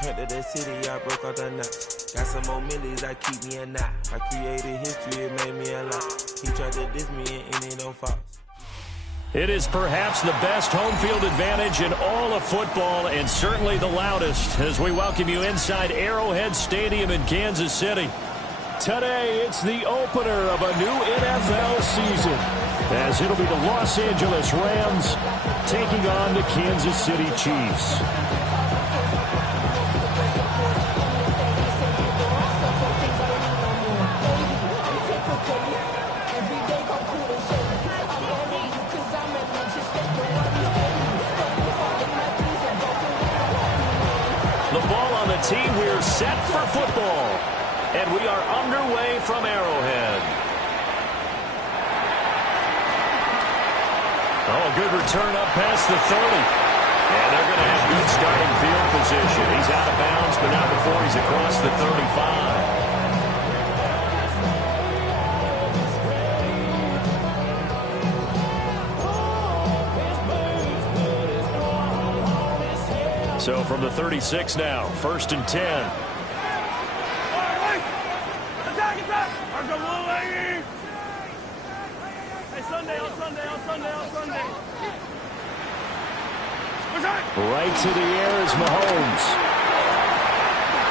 Returned to the city, I broke out the knot. Got some more millies that keep me a knot. I created history, it made me a lot. He tried to diss me and it don't fall. It is perhaps the best home field advantage in all of football, and certainly the loudest, as we welcome you inside Arrowhead Stadium in Kansas City. Today, it's the opener of a new NFL season, as it'll be the Los Angeles Rams taking on the Kansas City Chiefs. Team, we're set for football, and we are underway from Arrowhead. Oh, a good return up past the 30. And they're going to have good starting field position. He's out of bounds, but not before he's across the 35. So from the 36 now, 1st and 10. Right to the air is Mahomes.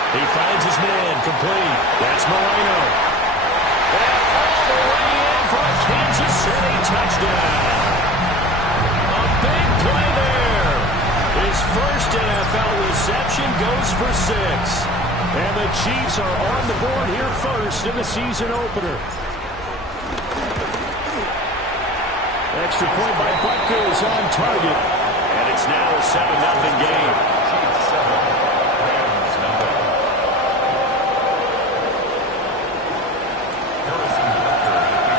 He finds his man, complete. That's Moreno. And all the way in for a Kansas City touchdown. A big play there. His first NFL reception goes for 6. And the Chiefs are on the board here first in the season opener. Extra point by Butker is on target. And it's now a 7-0 game.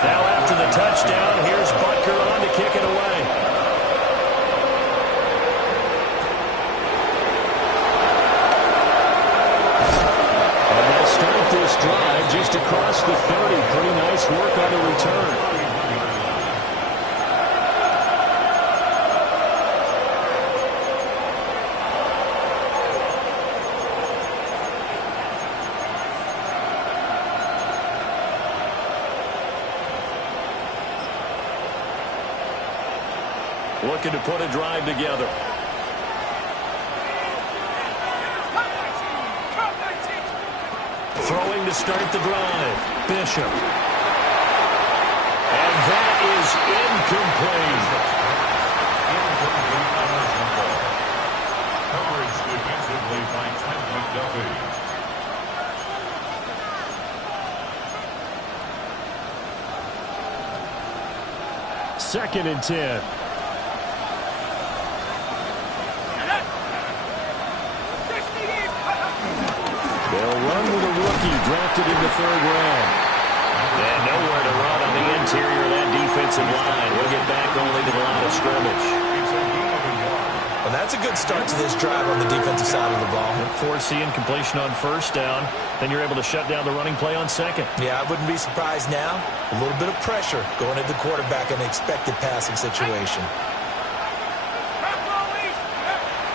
Now after the touchdown, here's Butker on to kick it away. This drive just across the 30. Pretty nice work on the return. Looking to put a drive together. Throwing to start the drive. Bishop. And that is incomplete. Coverage defensively by Trent McDuffie. Second and 10. They'll run with a rookie drafted in the 3rd round. And nowhere to run on the interior of that defensive line. We'll get back only to the line of scrimmage. Well, that's a good start to this drive on the defensive side of the ball. Forcing completion on 1st down. Then you're able to shut down the running play on 2nd. Yeah, I wouldn't be surprised now. A little bit of pressure going at the quarterback in an expected passing situation.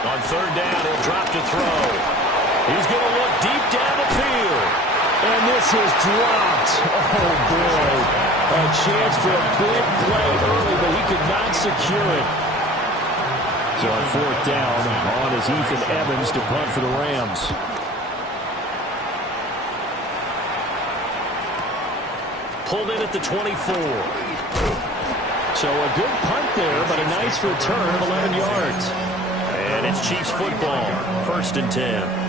On 3rd down, he'll drop to throw. He's going to look deep down the field. And this is dropped. Oh, boy. A chance for a big play early, but he could not secure it. So on 4th down, on is Ethan Evans to punt for the Rams. Pulled in at the 24. So a good punt there, but a nice return of 11 yards. And it's Chiefs football, 1st and 10.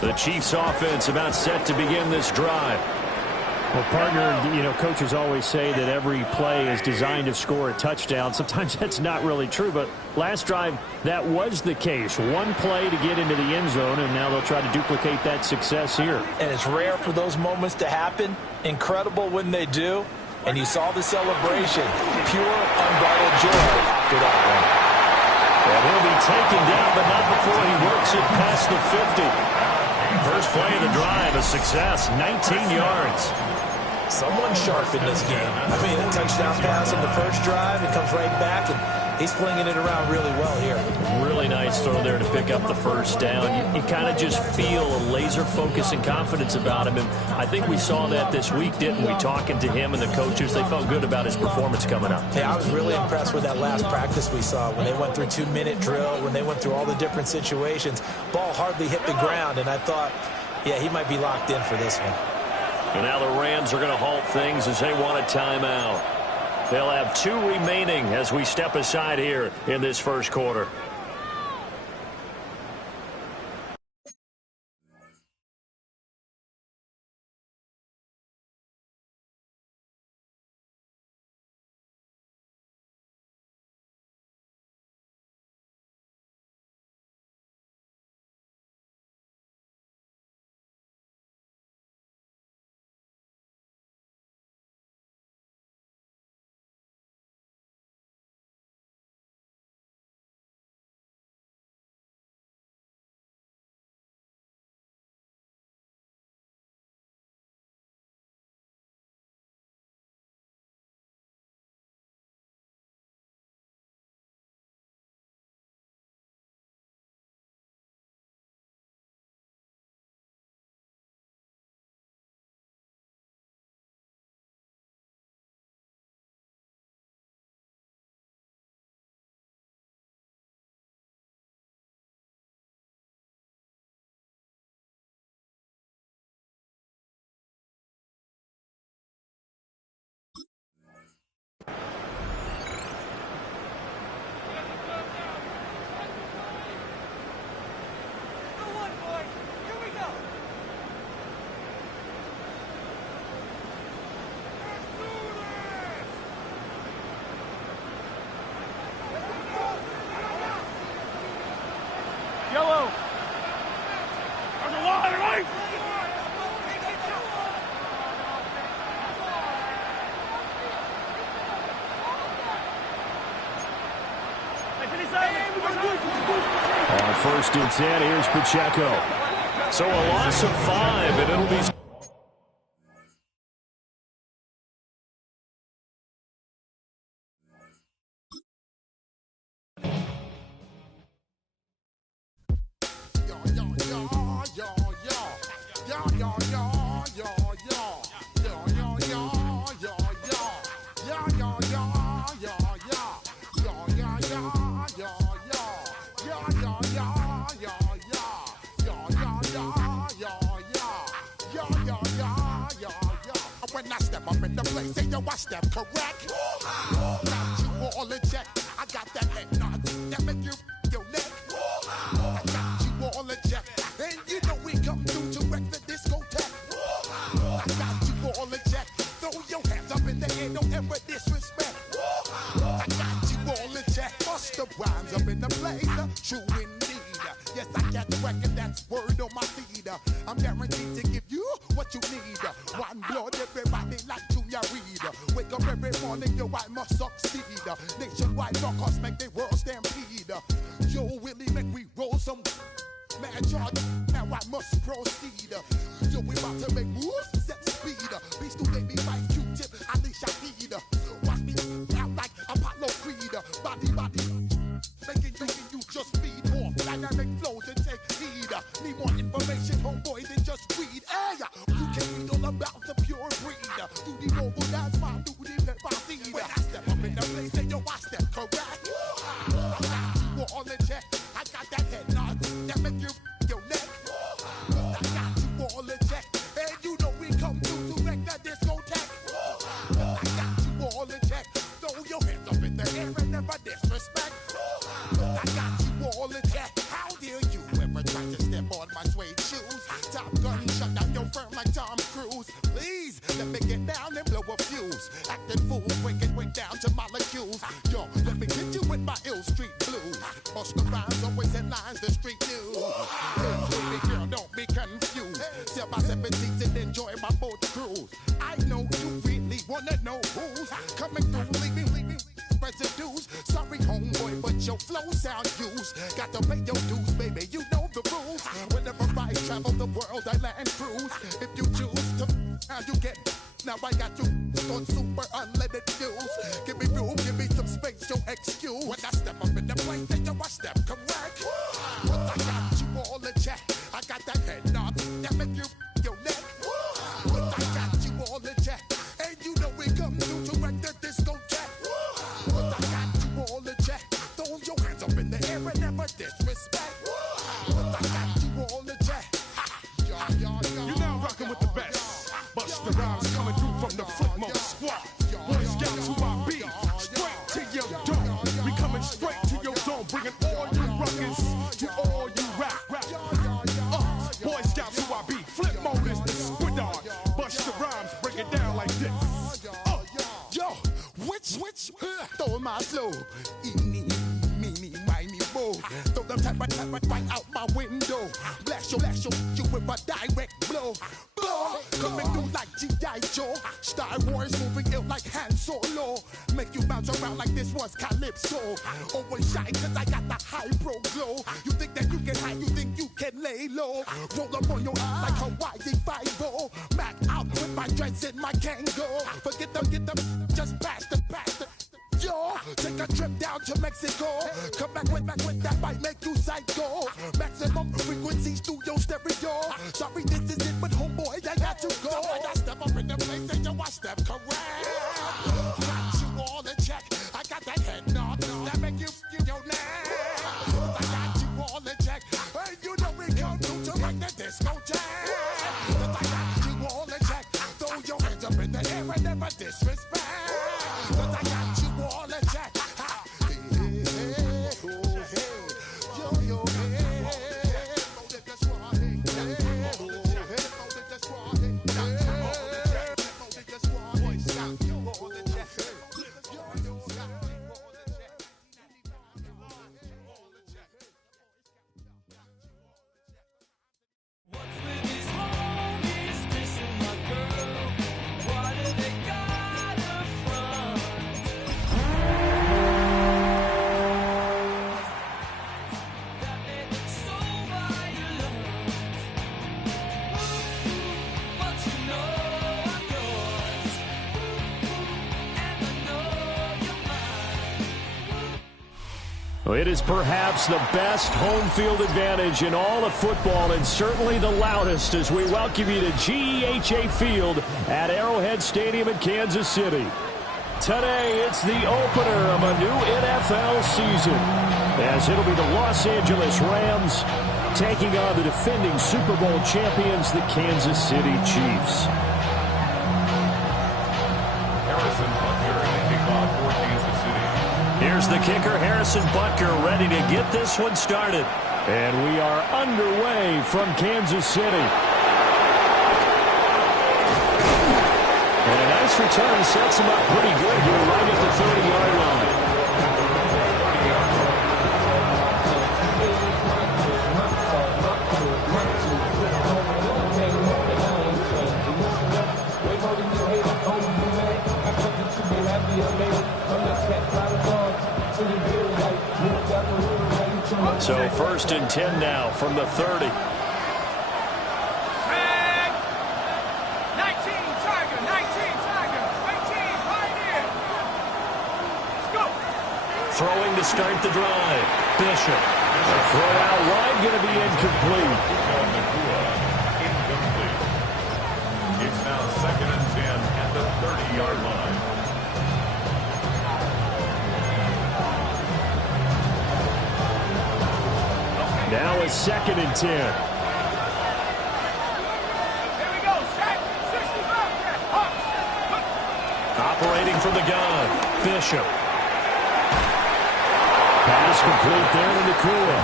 The Chiefs offense about set to begin this drive. Well, partner, coaches always say that every play is designed to score a touchdown. Sometimes that's not really true, but last drive, that was the case. One play to get into the end zone, and now they'll try to duplicate that success here. And it's rare for those moments to happen. Incredible when they do. And you saw the celebration. Pure, unbridled joy for that one. Well, he'll be taken down, but not before he works it past the 50. play of the drive, a success, 19 yards. Someone sharp in this game. I mean, a touchdown pass on the first drive. It comes right back, and he's flinging it around really well here. Really nice throw there to pick up the first down. You kind of just feel a laser focus and confidence about him. And I think we saw that this week, didn't we? Talking to him and the coaches, they felt good about his performance coming up. Yeah, I was really impressed with that last practice we saw when they went through 2-minute drill, when they went through all the different situations. Ball hardly hit the ground, and I thought, yeah, he might be locked in for this one. And now the Rams are going to halt things as they want a timeout. They'll have 2 remaining as we step aside here in this first quarter. Yellow. There's a line, right? On 1st and 10, here's Pacheco. So a loss of 5, and it'll be... When I step up in the place, say yo, I step correct. Got you all in check. I got that head nod that make you your neck. I got you all in check, and you know we come through to wreck the discotheque. I got you all in check. Throw your hands up in the air, don't ever disrespect. I got you all in check. Bust the rhymes up in the place, true indeed. Yes, I got the record, that's word on my feed. I'm guaranteed to give you what you need. One blood, everybody like Junior Reed. Wake up every morning, yo, I must succeed. Nationwide rockers make the world stampede. Yo, Willie, make we roll some mad charge. Now I must proceed. Yo, we about to make moves, set speed. Beast to baby, Vice Q-tip, Ali Shaheed. Watch me out like Apollo Creed. Body, making you just feed more dynamic flows and take heed. Need more information, homeboy, than just read. Hey, you can read all about the pure breed. Do the noble dance, my duty, let my seed. When I step up in the place, say yo, I step correct. I got you all in check. I got that head nod that make you your neck. I got you all in check, and you know we come through to wreck the discotheque. I got you all in check. Throw your hands up in the air and never disrespect. I got you all in check. How dare you ever try to step on my suede shoes? Top Gun shut down your firm like Tom Cruise. Please let me get down and blow a fuse. Acting fool, breaking way down to molecules. Yo, let me get you with my ill street blues. Bust the rhymes, always headlines, the street news. Hey, baby girl, don't be confused. Sell my 7 seats and enjoy my boat cruise. I know you really wanna know who's coming through, leaving residues. Sorry, homeboy, but your flow sound used. Got to pay your dues, baby. You know the rules. Whenever I travel of the world I land cruise. If you choose to, how you get. Now I got you on super unleaded fuels. Give me room, give me some space, your excuse. When I step up in the place, then you I step correct. But I got you all in check. I got that head nod that make you your neck. But I got you all in check. And you know we come through to wreck the discotheque. But I got you all in check. Throw your hands up in the air and never disrespect. But I got you all in check. You're now rocking with the best. Busta Rhymes coming through from the Flipmode squad. Boy Scouts who I be, straight to your dome. We coming straight to your dome, bringing all you rockers to all you rap. Boy Scouts who I be, Flipmode is the squid on. Busta Rhymes break it down like this. Yo, which, throw my flow. Eeny, meeny, miny, mo. Throw them type right out my window. Blast you with a direct blow. Coming through like G.I. Joe. Star Wars moving ill like Han Solo. Make you bounce around like this was Calypso. Always shine cause I got the high pro glow. You think that you can hide, you think you can lay low. Roll up on your eye like Hawaii 5-0. Mac out with my dreads in my Kango. Forget them, get them, just pass the. Yo, take a trip down to Mexico. Come back with that might make you psycho. Maximum frequencies through your stereo. Sorry, this is it, but homeboy, I got to go. So I got step up in the place and yo, I step correct. Got you all in check. I got that head nod that make you feel your neck. I got you all in check. And you know we come through to wreck the discotheque. I got you all in check. Throw your hands up in the air and never disrespect. I got you all in check. It is perhaps the best home field advantage in all of football and certainly the loudest as we welcome you to GEHA Field at Arrowhead Stadium in Kansas City. Today, it's the opener of a new NFL season as it'll be the Los Angeles Rams taking on the defending Super Bowl champions, the Kansas City Chiefs. Harrison Butker in the kickoff for Kansas City. Here's the kicker, Harrison Butker, ready to get this one started. And we are underway from Kansas City. And a nice return sets him up pretty good here right at the 30-yard line. So 1st and 10 now from the 30. 19, Tiger, 18, right here. Let's go. Throwing to start the drive. Bishop. The throw out wide going to be incomplete. Incomplete. It's now 2nd and 10 at the 30-yard line. Now it's 2nd and 10. Here we go. 65. Operating from the gun. Bishop. Pass complete there to Nakua.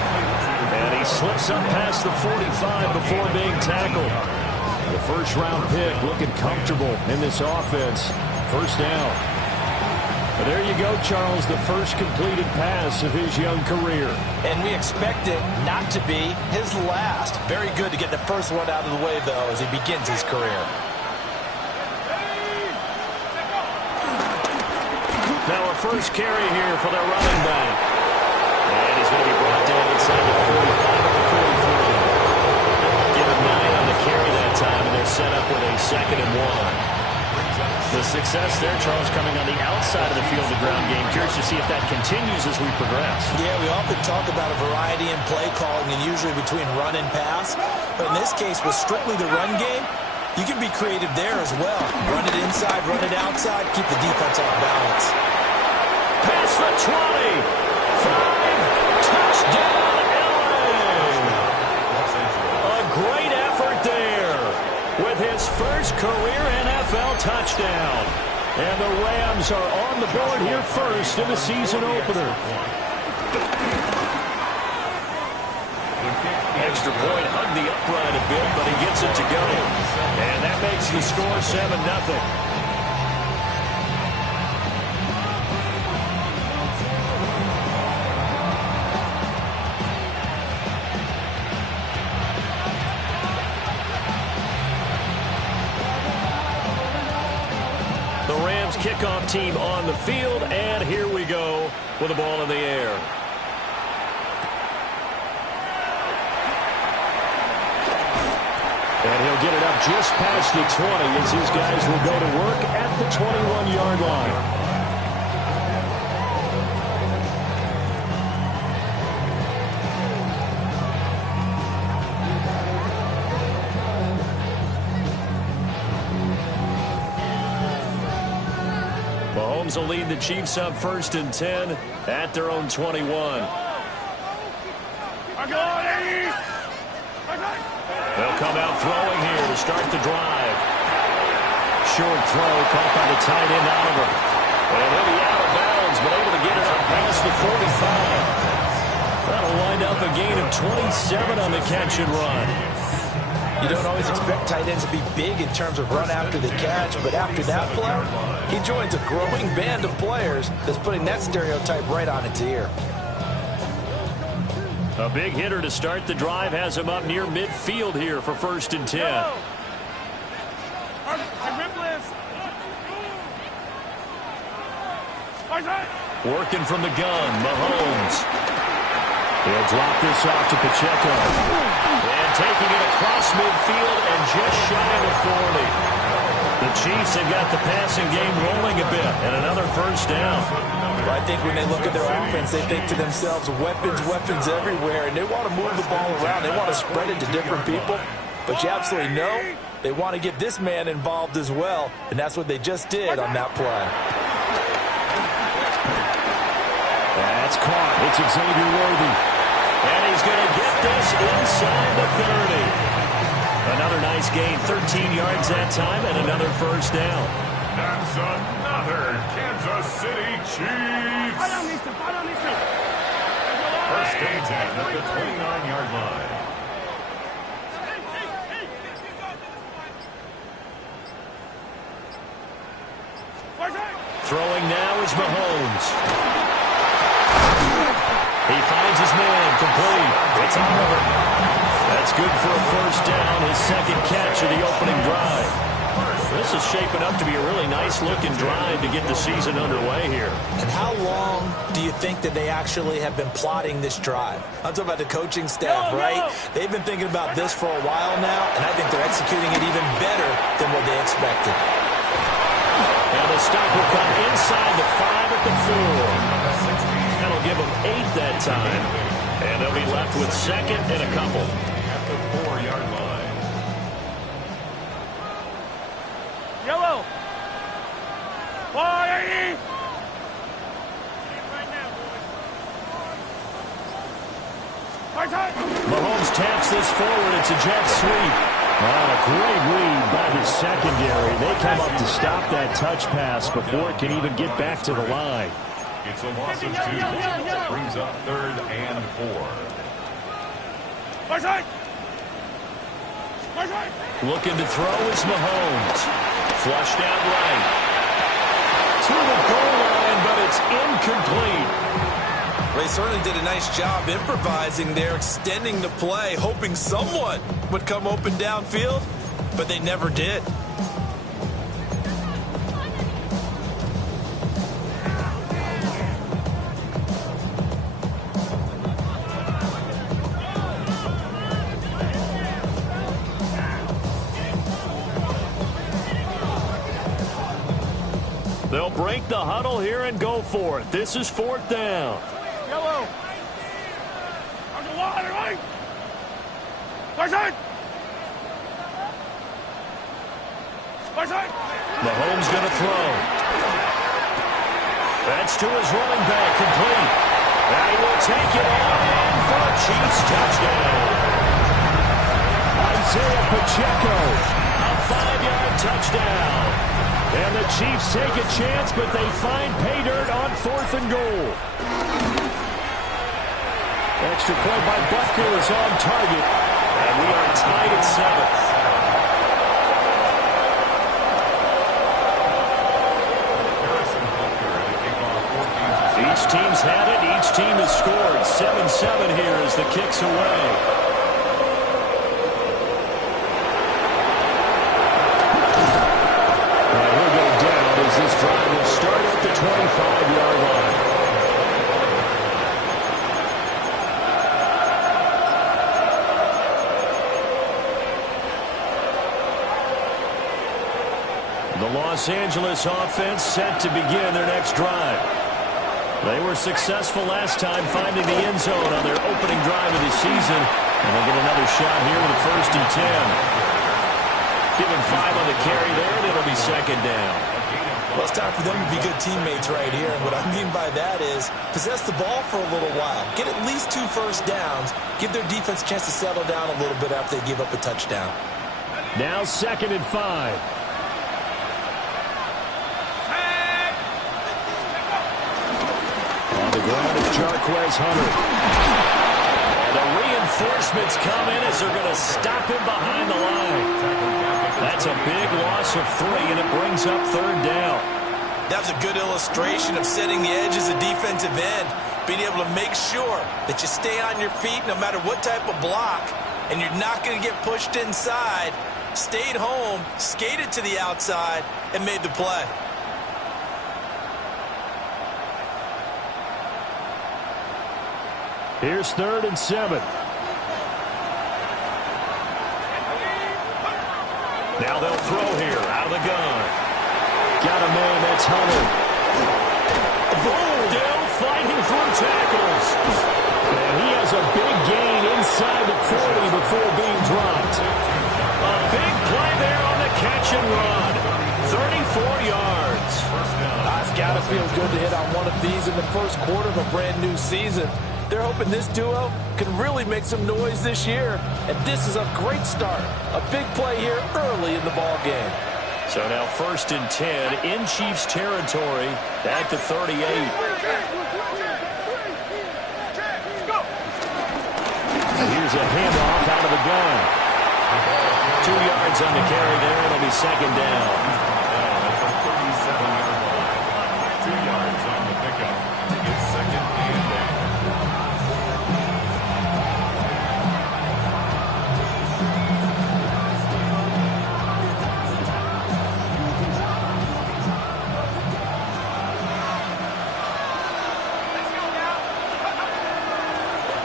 And he slips up past the 45 before being tackled. The first-round pick looking comfortable in this offense. 1st down. But there you go, Charles, the first completed pass of his young career. And we expect it not to be his last. Very good to get the first one out of the way, though, as he begins his career. Now a first carry here for their running back. And he's going to be brought down inside the 45 at the 43. Give him 9 success there, Charles, coming on the outside of the field, the ground game. Curious to see if that continues as we progress. Yeah, we often talk about a variety in play calling and usually between run and pass. But in this case, with strictly the run game, you can be creative there as well. Run it inside, run it outside, keep the defense off balance. Pass for 20. 5. Touchdown, LA. A great effort there with his first career NFL touchdown. And the Rams are on the board here first in the season opener. Extra point, hugged the upright a bit, but he gets it to go. And that makes the score 7-0. Kickoff team on the field, and here we go with the ball in the air. And he'll get it up just past the 20 as his guys will go to work at the 21-yard line. Mahomes will lead the Chiefs up 1st and 10 at their own 21. They'll come out throwing here to start the drive. Short throw caught by the tight end Oliver. And he'll be out of bounds, but able to get it up past the 45. That'll wind up a gain of 27 on the catch and run. You don't always expect tight ends to be big in terms of run after the catch, but after that play, he joins a growing band of players that's putting that stereotype right on its ear. A big hitter to start the drive has him up near midfield here for 1st and 10. Working from the gun, Mahomes. He'll drop this off to Pacheco. And taking it across midfield and just shy of 40. The Chiefs have got the passing game rolling a bit, and another 1st down. Well, I think when they look at their offense, they think to themselves, weapons everywhere, and they want to move the ball around. They want to spread it to different people, but you absolutely know they want to get this man involved as well, and that's what they just did on that play. That's caught. It's Xavier Worthy. And he's going to get this inside the 30. Another nice gain, 13 yards that time, and another 1st down. That's another Kansas City Chiefs. 1st and 10 at the 29-yard line. Throwing now is Mahomes. He finds his man, complete. It's Oliver. That's good for a 1st down, his 2nd catch of the opening drive. This is shaping up to be a really nice-looking drive to get the season underway here. And how long do you think that they actually have been plotting this drive? I'm talking about the coaching staff, right? They've been thinking about this for a while now, and I think they're executing it even better than what they expected. And the stop will come inside the 5 at the 4. That'll give them 8 that time. And they'll be left with 2nd and a couple. At the 4-yard line. Yellow. Ball, Mahomes taps this forward. It's a jet sweep. A great read by the secondary. They come up to stop that touch pass before it can even get back to the line. It's a loss of 2. Brings up 3rd and 4. Looking to throw is Mahomes. Flushed out right. To the goal line, but it's incomplete. They certainly did a nice job improvising there, extending the play, hoping someone would come open downfield, but they never did. They'll break the huddle here and go for it. This is 4th down. Yellow. Mahomes going to throw. That's to his running back, complete. And he will take it all in for a Chiefs touchdown. Isaiah Pacheco, a 5-yard touchdown. And the Chiefs take a chance, but they find pay dirt on 4th and goal. Extra point by Butker is on target. And we are tied at 7th. Each team's had it. Each team has scored. 7-7 here as the kick's away. He'll go down as this drive will start at the 25-yard line. The Los Angeles offense set to begin their next drive. They were successful last time finding the end zone on their opening drive of the season. And they'll get another shot here with a 1st and 10. Give him 5 on the carry there, and it'll be 2nd down. Well, it's time for them to be good teammates right here. And what I mean by that is possess the ball for a little while. Get at least 2 first downs. Give their defense a chance to settle down a little bit after they give up a touchdown. Now 2nd and 5. On the ground is Jarquez Hunter. And the reinforcements come in as they're going to stop him behind the line. That's a big loss of 3, and it brings up 3rd down. That was a good illustration of setting the edge as a defensive end, being able to make sure that you stay on your feet no matter what type of block, and you're not going to get pushed inside. Stayed home, skated to the outside, and made the play. Here's 3rd and 7. Now they'll throw here out of the gun. Got a man, that's Hunter. Still fighting through tackles. And he has a big gain inside the 40 before being dropped. A big play there on the catch and run. 34 yards. It's got to feel good to hit on one of these in the first quarter of a brand new season. They're hoping this duo can really make some noise this year. And this is a great start. A big play here early in the ball game. So now 1st and 10 in Chiefs territory at the 38. And here's a handoff out of the gun. 2 yards on the carry there. It'll be 2nd down. That's a 37-yard line. 2 yards on the pickup. It's 2nd and 8.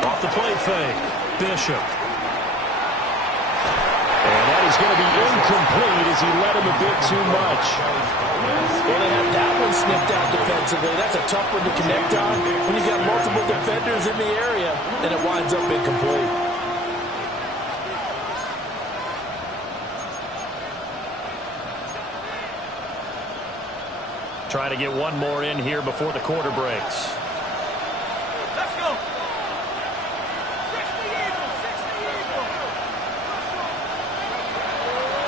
Off the play fake, Bishop. And that is going to be incomplete as he led him a bit too much. Well, they have that one snipped out defensively. That's a tough one to connect on. When you've got multiple defenders in the area, and it winds up incomplete. Trying to get one more in here before the quarter breaks. Let's go.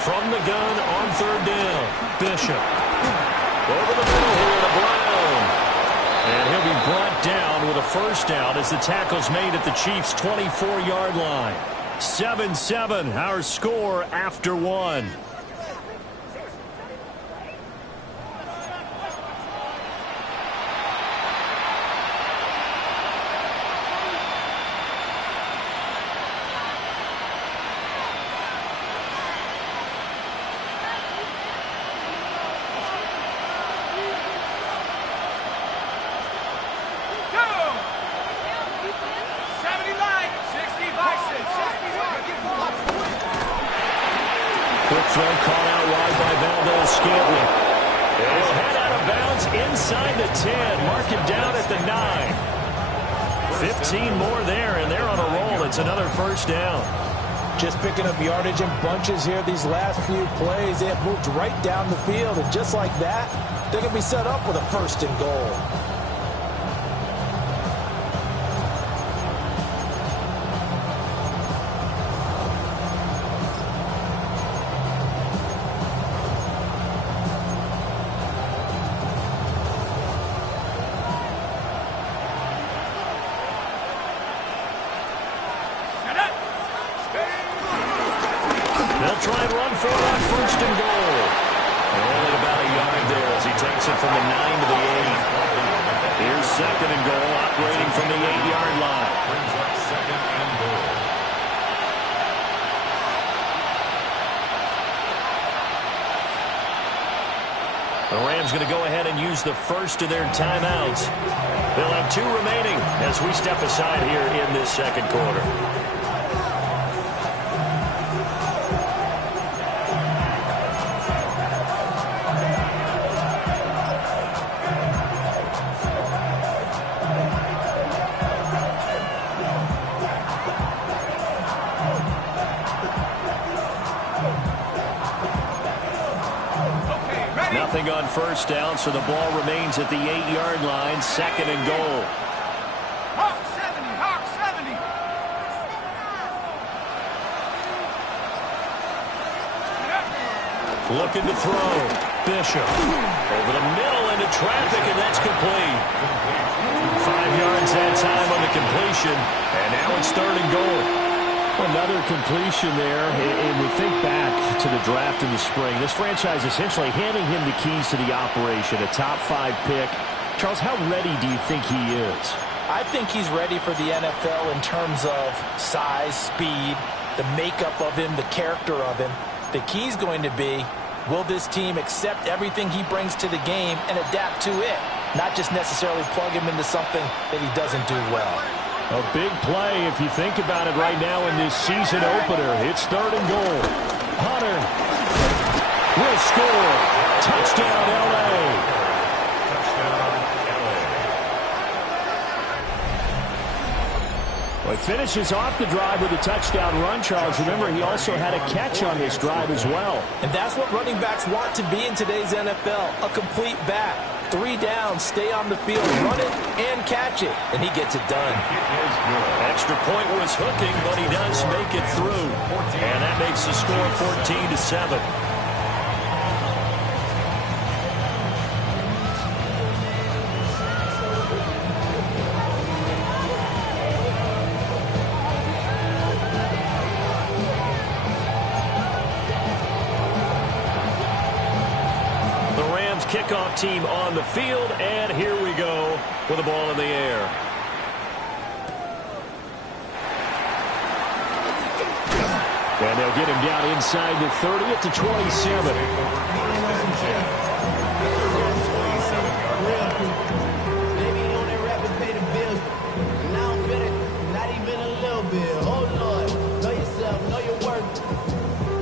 From the gun on 3rd down, Bishop. Over the middle here to Brown. And he'll be brought down with a 1st down as the tackle's made at the Chiefs' 24-yard line. 7-7, our score after 1. Quick throw caught out wide by Valdez Scantling. He'll head out of bounds inside the 10. Mark him down at the 9. 15 more there, and they're on a roll. It's another first down. Just picking up yardage in bunches here these last few plays. They have moved right down the field, and just like that, they're going to be set up with a first and goal. They'll try and run for it on first and goal. Only about a yard there as he takes it from the 9 to the 8. Here's second and goal, operating from the 8-yard line. Brings up second and goal. The Rams going to go ahead and use the first of their timeouts. They'll have 2 remaining as we step aside here in this second quarter. Nothing on first down, so the ball remains at the 8-yard line, second and goal. Hawk 70, Hawk 70. Looking to throw. Bishop over the middle into traffic, and that's complete. 5 yards that time on the completion, and now it's third and goal. Another completion there, and we think back to the draft in the spring. This franchise essentially handing him the keys to the operation, a top 5 pick. Charles, how ready do you think he is? I think he's ready for the NFL in terms of size, speed, the makeup of him, the character of him. The key's going to be, will this team accept everything he brings to the game and adapt to it, not just necessarily plug him into something that he doesn't do well. A big play if you think about it right now in this season opener. It's third and goal. Hunter will score. Touchdown, L.A. Touchdown, LA. Well, he finishes off the drive with a touchdown run, Charles. Remember, he also had a catch on this drive as well. And that's what running backs want to be in today's NFL, a complete back. 3 down, stay on the field, run it, and catch it. And he gets it done. Extra point was hooking, but he does make it through. And that makes the score 14-7. Kickoff team on the field, and here we go with the ball in the air. And they'll get him down inside the 30 at the 27. Maybe you only rapid pay the bills. And I don't fit it, not even a little bit. Oh Lord, know yourself, know your worth.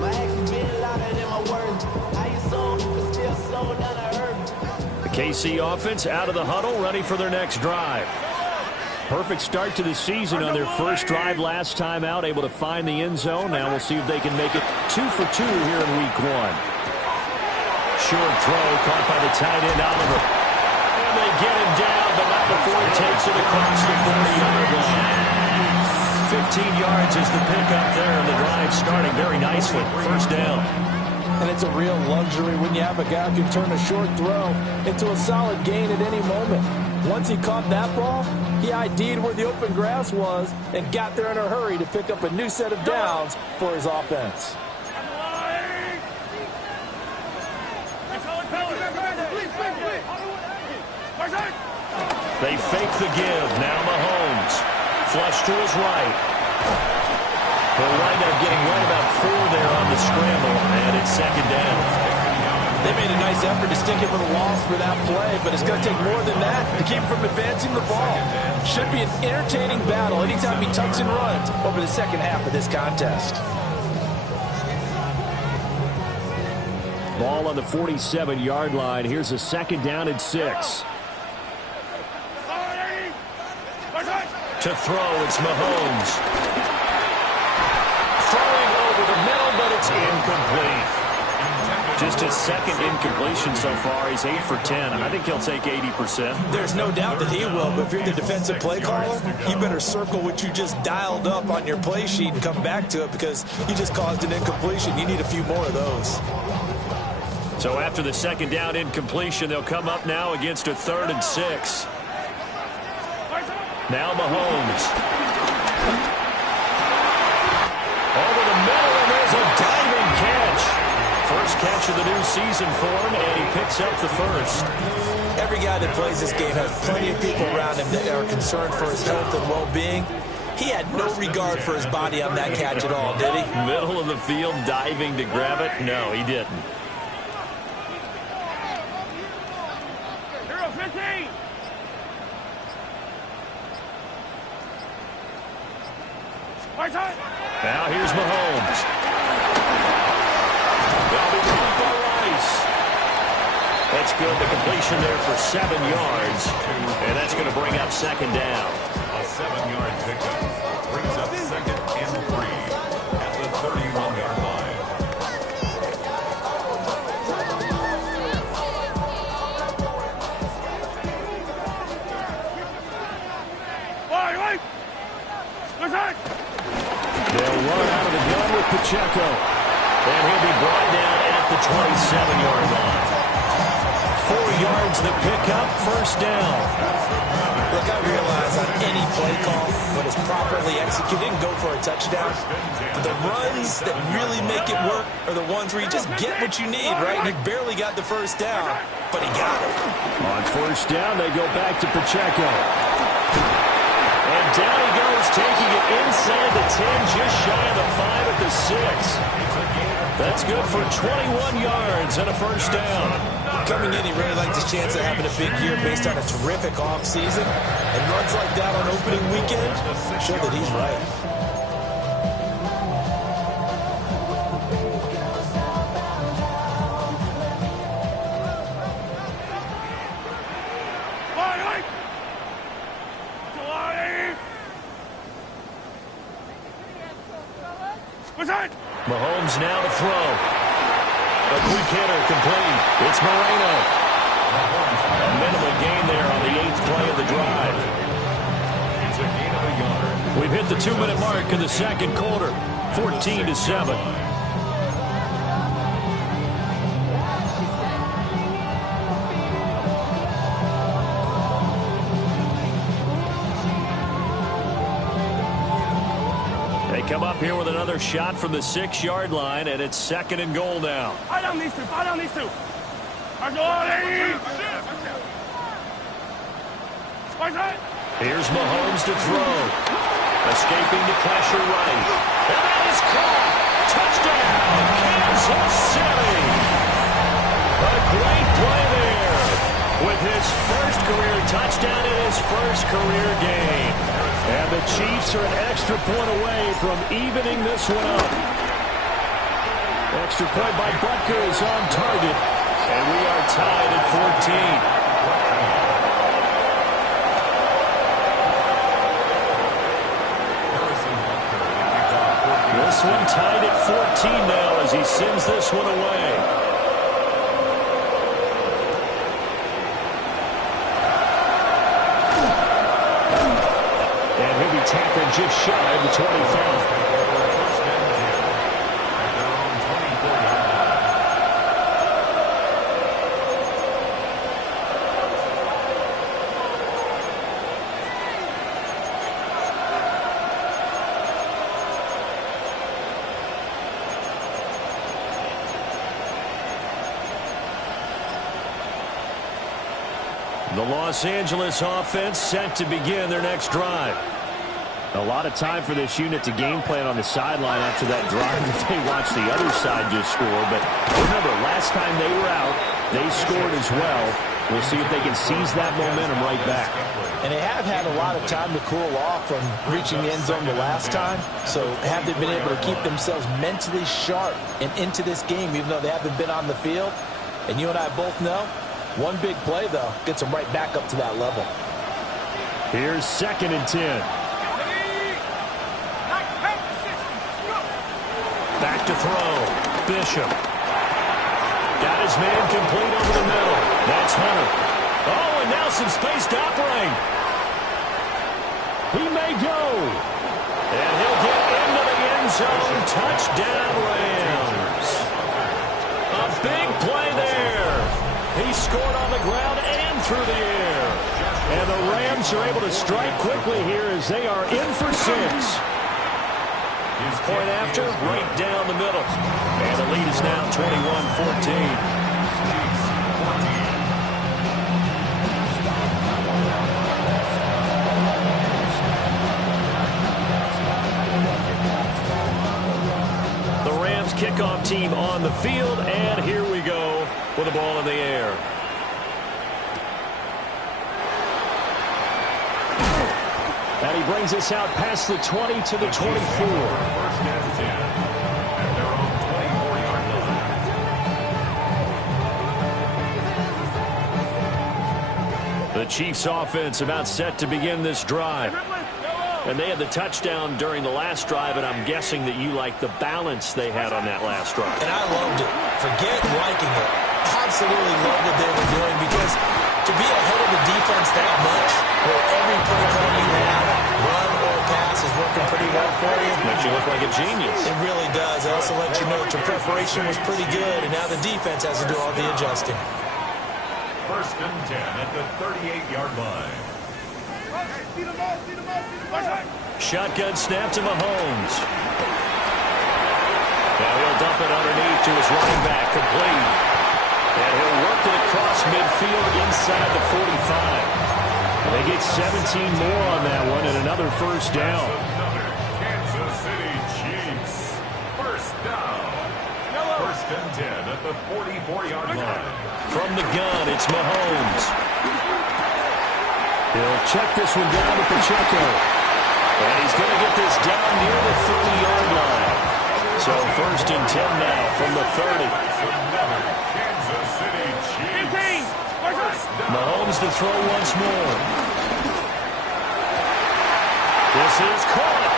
My actions being louder than my words. How you sold, but still sold down the earth. The KC offense out of the huddle, ready for their next drive. Perfect start to the season on their first drive last time out, able to find the end zone. Now we'll see if they can make it 2 for 2 here in week 1. Short throw caught by the tight end, Oliver. And they get him down, but not before he takes it across the 40-yard line. 15 yards is the pickup there, and the drive starting very nicely. First down. And it's a real luxury when you have a guy who can turn a short throw into a solid gain at any moment. Once he caught that ball, he ID'd where the open grass was and got there in a hurry to pick up a new set of downs for his offense. They fake the give. Now Mahomes. Flush to his right. They'll wind up getting right about 4 there on the scramble, and it's second down. They made a nice effort to stick him with a loss for that play, but it's going to take more than that to keep him from advancing the ball. Should be an entertaining battle anytime he tucks and runs over the second half of this contest. Ball on the 47-yard line. Here's a 2nd down and 6. To throw, it's Mahomes. Throwing over the middle, but it's incomplete. Just his 2nd incompletion so far. He's 8 for 10, and I think he'll take 80%. There's no doubt that he will, but if you're the defensive play caller, you better circle what you just dialed up on your play sheet and come back to it because you just caused an incompletion. You need a few more of those. So after the 2nd down incompletion, they'll come up now against a 3rd and 6. Now Mahomes. Over the middle, and there's a diving catch. First catch of the new season for him, and he picks up the 1st. Every guy that plays this game has plenty of people around him that are concerned for his health and well-being. He had no regard for his body on that catch at all, did he? Middle of the field, diving to grab it? No, he didn't. Now here's Mahomes. They'll be caught by Rice. That's good. The completion there for 7 yards. And that's going to bring up 2nd down. A 7-yard pickup brings up 2nd and 3 at the 31-yard line. They'll run out of the gun with Pacheco. And he'll be brought down at the 27-yard line. 4 yards the pickup, 1st down. Look, I realize on any play call, when it's properly executed, and go for a touchdown. But the runs that really make it work are the ones where you just get what you need, right? And he barely got the 1st down, but he got it. On 1st down, they go back to Pacheco. And down he goes, taking it inside the 10, just shy of the 5 at the 6. That's good for 21 yards and a 1st down. Coming in, he really liked his chance of having a big year based on a terrific offseason. And runs like that on opening weekend show that he's right. Mahomes now to throw. A quick hitter complete. It's Moreno. A minimal gain there on the 8th play of the drive. It's a gain of a yard. We've hit the 2-minute mark in the 2nd quarter. 14-7. Come up here with another shot from the 6-yard line, and it's 2nd and goal now. Fire down these two. Here's Mahomes to throw. Escaping the pressure right. And that is caught. Touchdown, Kansas City. A great play there with his 1st career touchdown in his 1st career game. And the Chiefs are an extra point away from evening this one up. Extra point by Butker is on target. And we are tied at 14. This one tied at 14 now as he sends this one away. Tackled just shy of the 25. The Los Angeles offense set to begin their next drive. A lot of time for this unit to game plan on the sideline after that drive that they watched the other side just score. But remember, last time they were out, they scored as well. We'll see if they can seize that momentum right back. And they have had a lot of time to cool off from reaching the end zone the last time. So have they been able to keep themselves mentally sharp and into this game, even though they haven't been on the field? And you and I both know, one big play, though, gets them right back up to that level. Here's 2nd and 10. Back to throw. Bishop. Got his man complete over the middle. That's Hunter. Oh, and now some space to operate. He may go. And he'll get into the end zone. Touchdown, Rams. A big play there. He scored on the ground and through the air. And the Rams are able to strike quickly here as they are in for 6. Point after, right down the middle. And the lead is now 21-14. Kickoff team on the field, and here we go with the ball in the air. And he brings us out past the 20 to the 24. First and 10 at their own 24-yard line. The Chiefs offense about set to begin this drive. And they had the touchdown during the last drive, and I'm guessing that you like the balance they had on that last drive. And I loved it. Forget liking it. Absolutely love what they were doing, because to be ahead of the defense that much, where every play call you have, run or pass, is working pretty well for you. Makes you look like a genius. It really does. It also lets you know that your preparation was pretty good, and now the defense has to do all the adjusting. First and 10 at the 38-yard line. Shotgun snap to Mahomes. Now he'll dump it underneath to his running back, complete. And he'll work it across midfield inside the 45. And they get 17 more on that one and another first down. Another Kansas City Chiefs. First down. First and 10 at the 44-yard line. From the gun, it's Mahomes. He'll check this one down to Pacheco. And he's going to get this down near the 30-yard line. So first and 10 now from the 30. Kansas City Chiefs. Mahomes to throw once more. This is caught.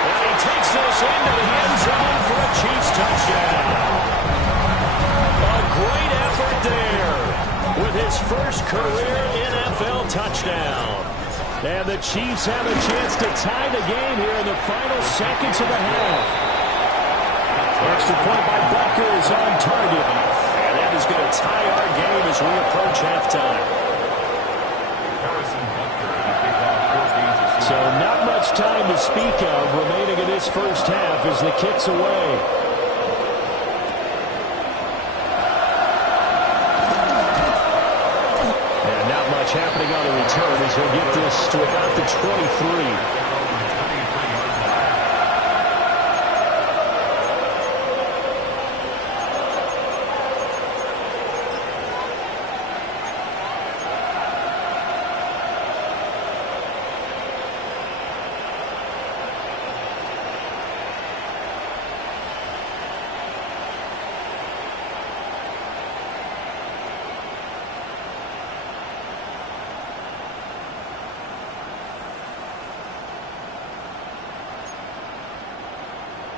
And he takes this into the end zone for a Chiefs touchdown. A great effort there with his first career NFL touchdown. And the Chiefs have a chance to tie the game here in the final seconds of the half. Extra point by Butker is on target. And that is going to tie our game as we approach halftime. So not much time to speak of remaining in this first half as the kick's away. Happening on the return as he'll get this to about the 23.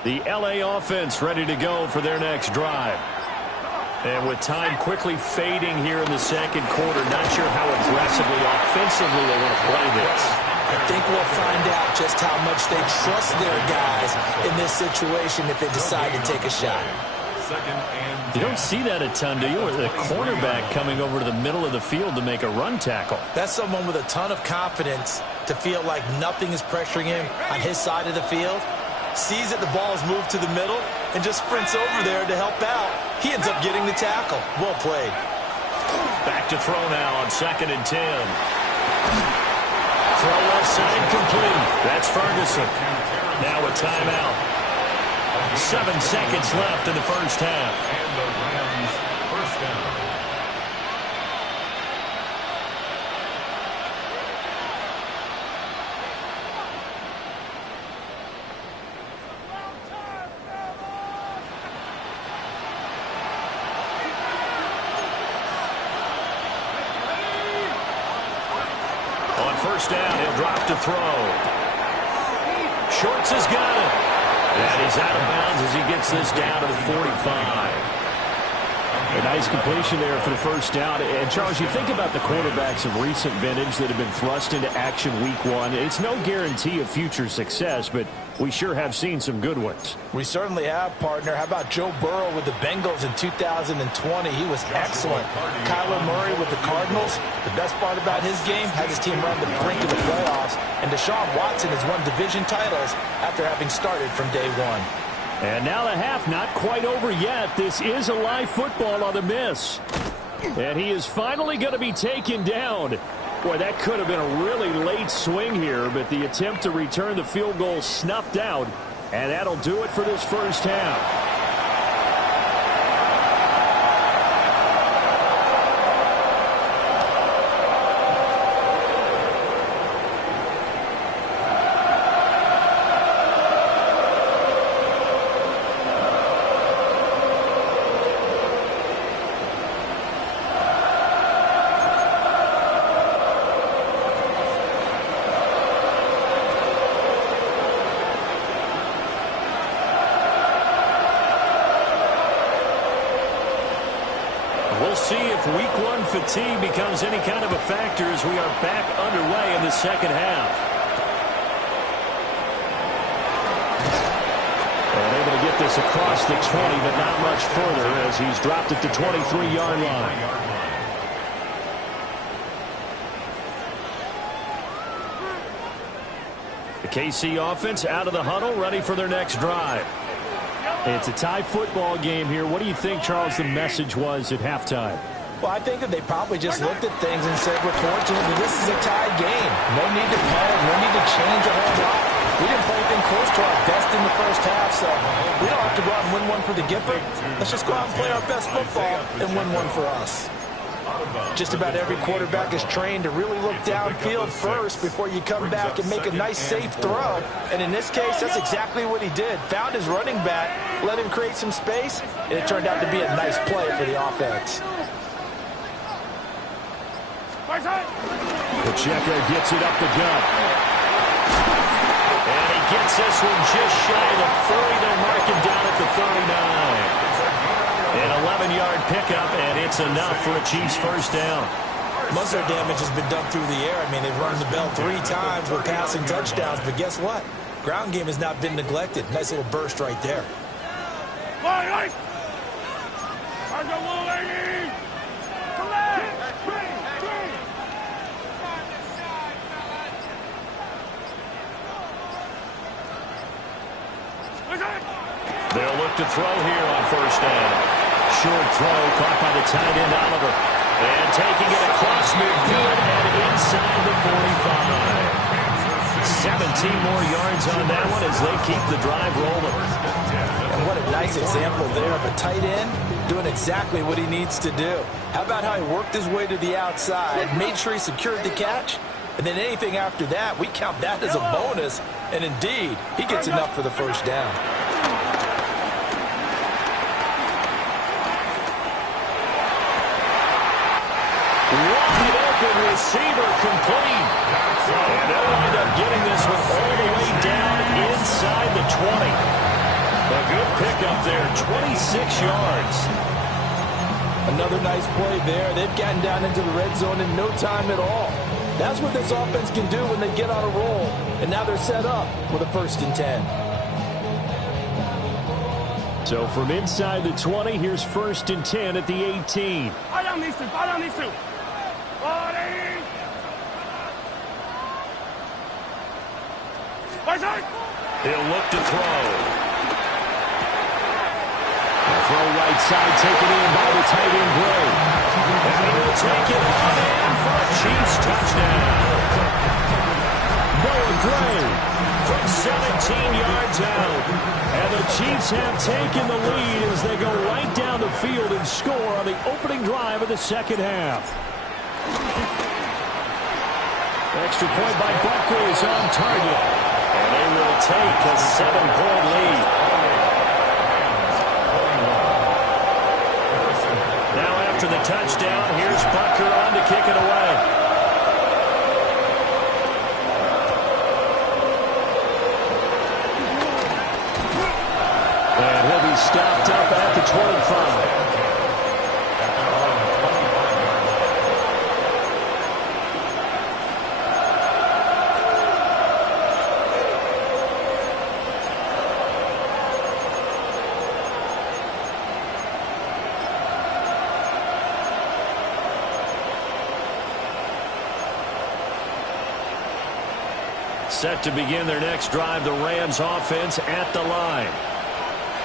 The LA offense ready to go for their next drive. And with time quickly fading here in the second quarter, not sure how aggressively, offensively they want to play this. I think we'll find out just how much they trust their guys in this situation if they decide to take a shot. You don't see that a ton, do you? With a cornerback coming over to the middle of the field to make a run tackle. That's someone with a ton of confidence to feel like nothing is pressuring him on his side of the field. Sees that the ball is moved to the middle and just sprints over there to help out. He ends up getting the tackle. Well played. Back to throw now on 2nd and 10. Throw left side complete. That's Ferguson. Now a timeout. 7 seconds left in the first half. And the Rams first down. first down. He'll drop to throw. Schwartz has got it. And he's out of bounds as he gets this down to the 45. A nice completion there for the first down. And, Charles, you think about the quarterbacks of recent vintage that have been thrust into action week one. It's no guarantee of future success, but we sure have seen some good ones. We certainly have, partner. How about Joe Burrow with the Bengals in 2020? He was excellent. Kyler Murray with the Cardinals. The best part about his game, has his team run the brink of the playoffs. And Deshaun Watson has won division titles after having started from day one. And now the half not quite over yet. This is a live football on the miss. And he is finally going to be taken down. Boy, that could have been a really late swing here, but the attempt to return the field goal snuffed out. And that'll do it for this first half. We'll see if week one fatigue becomes any kind of a factor as we are back underway in the second half. And able to get this across the 20, but not much further as he's dropped at the 23-yard line. The KC offense out of the huddle, ready for their next drive. It's a tie football game here. What do you think, Charles, the message was at halftime? Well, I think that they probably just looked at things and said, we're fortunate that this is a tie game. No need to panic, no need to change a whole lot. We didn't play anything close to our best in the first half, so we don't have to go out and win one for the Gipper. Let's just go out and play our best football and win one for us. Just about every quarterback is trained to really look downfield first before you come back and make a nice, safe throw. And in this case, that's exactly what he did. Found his running back, let him create some space, and it turned out to be a nice play for the offense. Pacheco gets it up the gut. And he gets this one just shy of the 40. They'll mark him down at the 39. An 11-yard pickup, and it's enough for a Chiefs first down. Most of their damage has been done through the air. I mean, they've run the bell 3 times with passing touchdowns, but guess what? Ground game has not been neglected. Nice little burst right there. They'll look to throw here on first down. Short throw caught by the tight end Oliver. And taking it across midfield and inside the 45. 17 more yards on that one as they keep the drive rolling. And what a nice example there of a tight end doing exactly what he needs to do. How about how he worked his way to the outside, made sure he secured the catch, and then anything after that, we count that as a bonus. And indeed, he gets enough for the first down. Wide open receiver complete. And they'll wind up getting this one all the way down inside the 20. A good pickup there, 26 yards. Another nice play there. They've gotten down into the red zone in no time at all. That's what this offense can do when they get on a roll. And now they're set up with a 1st and 10. So from inside the 20, here's 1st and 10 at the 18. He'll look to throw. Throw right side, taken in by the tight end Gray. And he'll take it on in for a Chiefs touchdown. Noah Gray From 17 yards out. And the Chiefs have taken the lead as they go right down the field and score on the opening drive of the second half. Extra point by Buckley is on target. And they will take a 7-point lead. Now after the touchdown, here's Butker on to kick it away. stopped up at the 25. Set to begin their next drive, the Rams offense at the line.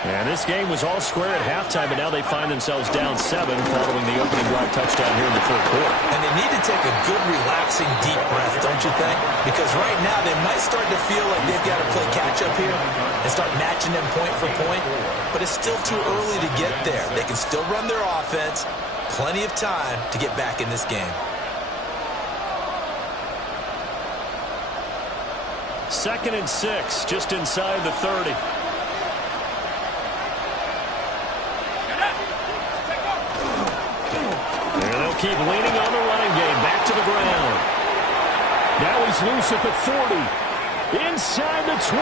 And this game was all square at halftime, but now they find themselves down 7 following the opening drive touchdown here in the third quarter. And they need to take a good, relaxing, deep breath, don't you think? Because right now they might start to feel like they've got to play catch-up here and start matching them point for point. But it's still too early to get there. They can still run their offense. Plenty of time to get back in this game. 2nd and 6, just inside the 30. And they'll keep leaning on the running game. Back to the ground. Now he's loose at the 40. Inside the 20.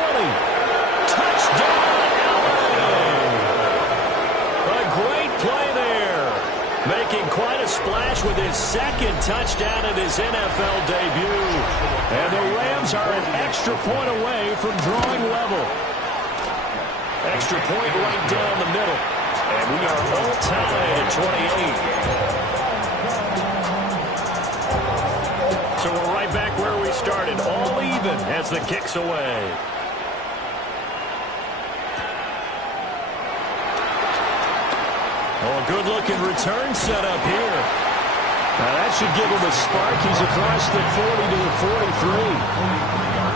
Touchdown, LA! A great play there. Making quite a splash with his 2nd touchdown in his NFL debut. And the Rams are an extra point away from drawing level. Extra point right down the middle. And we are all tied at 28. So we're right back where we started. All even as the kick's away. Oh, a good-looking return set up here. Now that should give him a spark. He's across the 40 to the 43.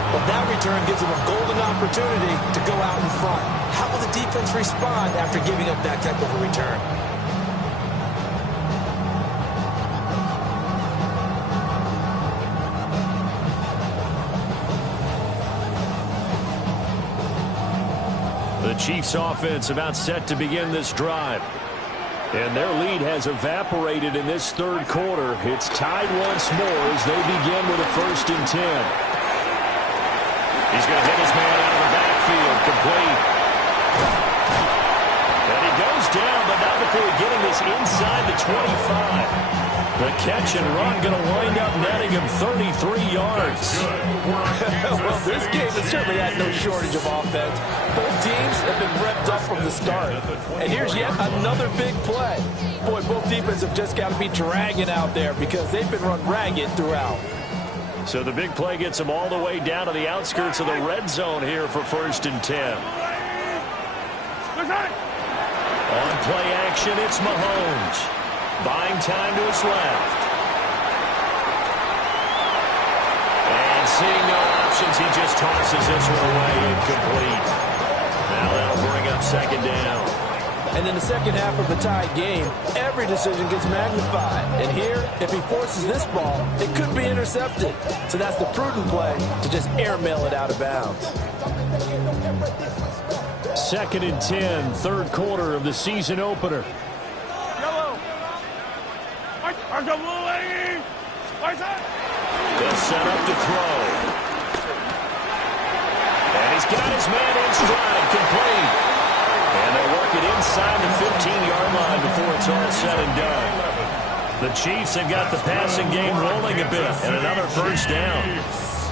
Well, that return gives him a golden opportunity to go out in front. How will the defense respond after giving up that type of a return? The Chiefs offense about set to begin this drive. And their lead has evaporated in this third quarter. It's tied once more as they begin with a 1st and 10. He's going to hit his man out of the backfield. Complete. And he goes down, but not before getting this inside the 25. The catch and run going to wind up netting him 33 yards. Well, this game has certainly had no shortage of offense. Both teams have been revved up from the start. And here's yet another big play. Boy, both defenses have just got to be dragging out there because they've been run ragged throughout. So the big play gets them all the way down to the outskirts of the red zone here for 1st and 10. On play action, it's Mahomes. Buying time to his left. And seeing no options, he just tosses this one away, incomplete. Now that'll bring up 2nd down. And in the second half of the tied game, every decision gets magnified. And here, if he forces this ball, it could be intercepted. So that's the prudent play to just airmail it out of bounds. 2nd and 10, third quarter of the season opener. They'll set up to throw. And he's got his man in stride, complete. And they'll work it inside the 15-yard line before it's all said and done. The Chiefs have got the passing game rolling a bit, and another 1st down.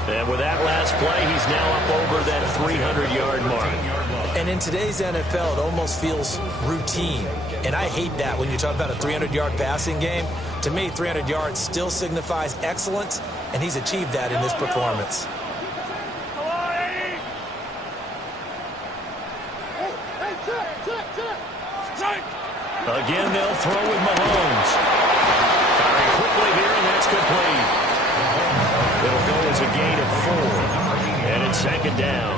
And with that last play, he's now up over that 300-yard mark. And in today's NFL, it almost feels routine. And I hate that when you talk about a 300-yard passing game. To me, 300 yards still signifies excellence, and he's achieved that in this performance. Again, they'll throw with Mahomes. Firing quickly here, and that's complete. It'll go as a gain of 4. And it's 2nd down.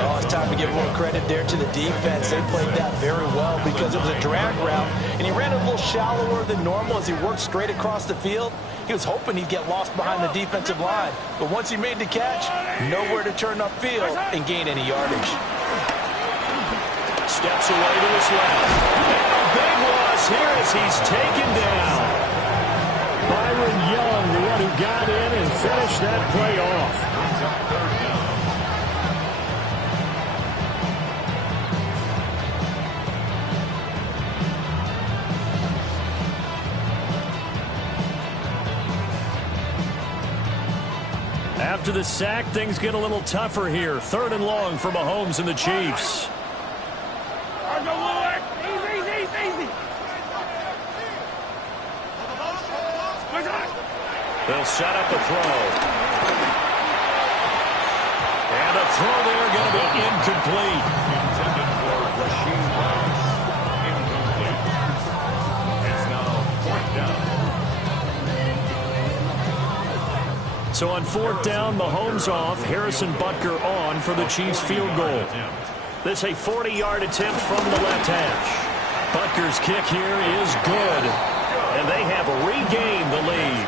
Oh, it's time to give more credit there to the defense. They played that very well because it was a drag route, and he ran a little shallower than normal as he worked straight across the field. He was hoping he'd get lost behind the defensive line, but once he made the catch, nowhere to turn upfield and gain any yardage. Steps away to his left. And a big loss here as he's taken down. Byron Young, the one who got in and finished that play off. After the sack, things get a little tougher here. 3rd and long for Mahomes and the Chiefs. They'll set up the throw. And a throw there going to be incomplete. Intended for Rasheed Rice. Incomplete. It's now 4th down. So on 4th down, Mahomes off, Harrison Butker on for the Chiefs field goal. This a 40-yard attempt from the left hash. Butker's kick here is good, and they have regained the lead.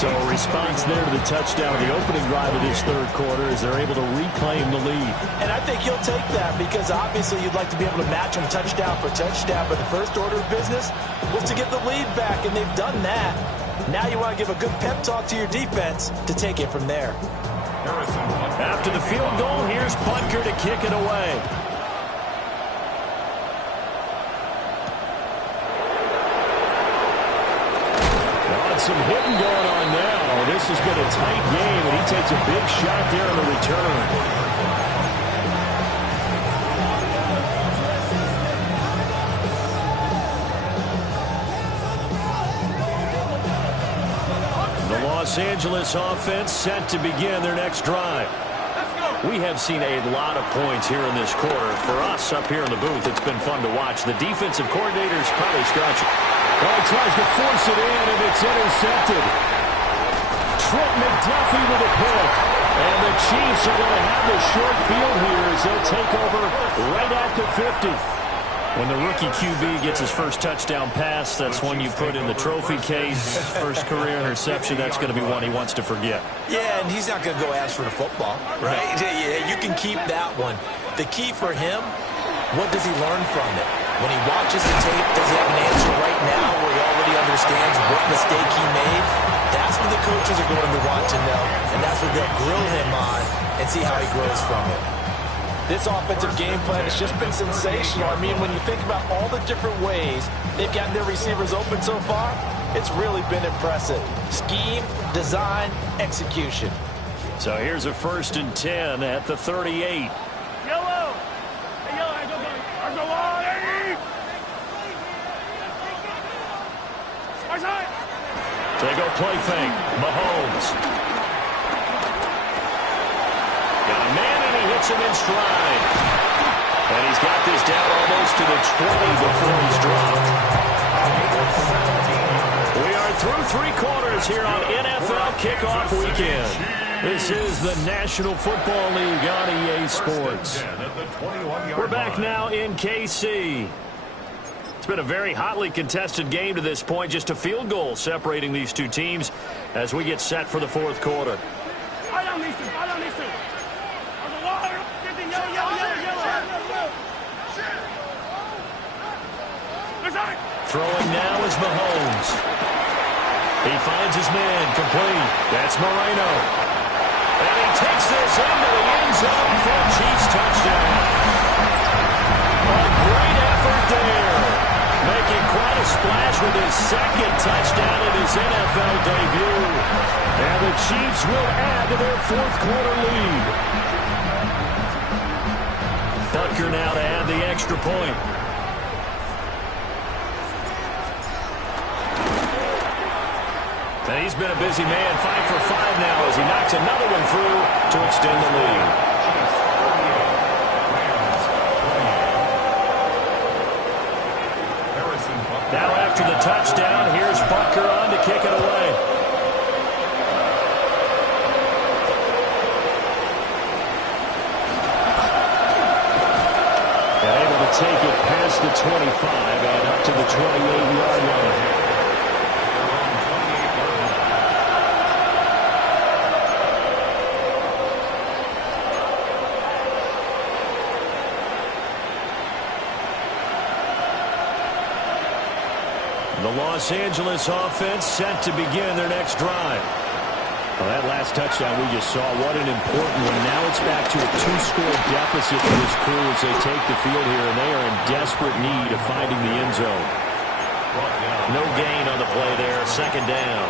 So a response there to the touchdown in the opening drive of this 3rd quarter as they're able to reclaim the lead. And I think you'll take that because obviously you'd like to be able to match them touchdown for touchdown, but the first order of business was to get the lead back, and they've done that. Now you want to give a good pep talk to your defense to take it from there. After the field goal, here's Butker to kick it away. Some hitting going on now. This has been a tight game, and he takes a big shot there on the return. The Los Angeles offense set to begin their next drive. We have seen a lot of points here in this quarter. For us up here in the booth, it's been fun to watch. The defensive coordinator's probably scratching. Well, he tries to force it in, and it's intercepted. Trent McDuffie with a pick. And the Chiefs are going to have the short field here as they'll take over right at the 50. When the rookie QB gets his first touchdown pass, that's one you put in the trophy case. First career interception, that's going to be one he wants to forget. Yeah, and he's not going to go ask for the football, right? Yeah, you can keep that one. The key for him, what does he learn from it? When he watches the tape, does he have an answer right now where he already understands what mistake he made? That's what the coaches are going to want to know, and that's what they'll grill him on and see how he grows from it. This offensive game plan has just been sensational. I mean, when you think about all the different ways they've gotten their receivers open so far, it's really been impressive. Scheme, design, execution. So here's a 1st and 10 at the 38. Yellow! Hey, yellow, I go on, Eddie! They go play fake. Mahomes. Got a man, and he hits him in stride. And he's got this down almost to the 20 before he's dropped. We are through 3 quarters here on NFL Kickoff Weekend. This is the National Football League on EA Sports. We're back now in KC. It's been a very hotly contested game to this point. Just a field goal separating these two teams as we get set for the 4th quarter. Throwing now is Mahomes. He finds his man complete. That's Moreno. And he takes this into the end zone for a Chiefs touchdown. A great effort there. Making quite a splash with his 2nd touchdown in his NFL debut. And the Chiefs will add to their 4th quarter lead. Butker now to add the extra point. And he's been a busy man, 5 for 5 now as he knocks another one through to extend the lead. Now after the touchdown, here's Butker on to kick it away. And able to take it past the 25 and up to the 28-yard line. The Los Angeles offense set to begin their next drive. Well, that last touchdown we just saw, what an important one. Now it's back to a 2-score deficit for this crew as they take the field here, and they are in desperate need of finding the end zone. No gain on the play there. Second down.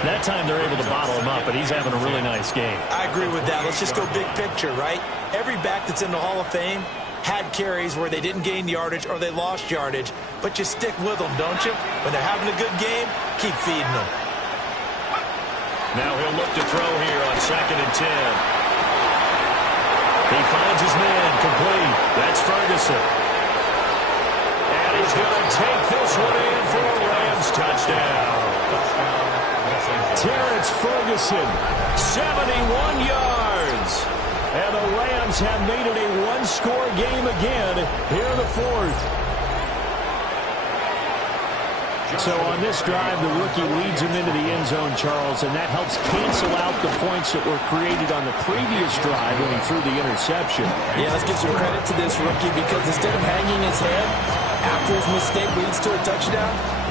That time they're able to bottle him up, but he's having a really nice game. I agree with that. Let's just go big picture, right? Every back that's in the Hall of Fame had carries where they didn't gain yardage or they lost yardage, but you stick with them, don't you? When they're having a good game, keep feeding them. Now he'll look to throw here on 2nd and 10. He finds his man complete. That's Ferguson. And he's going to take this one in for a Rams touchdown. Terrence Ferguson, 71 yards. And the Rams have made it a one-score game again here in the fourth. So on this drive, the rookie leads him into the end zone, Charles, and that helps cancel out the points that were created on the previous drive when he threw the interception. Yeah, let's give some credit to this rookie because instead of hanging his head after his mistake leads to a touchdown,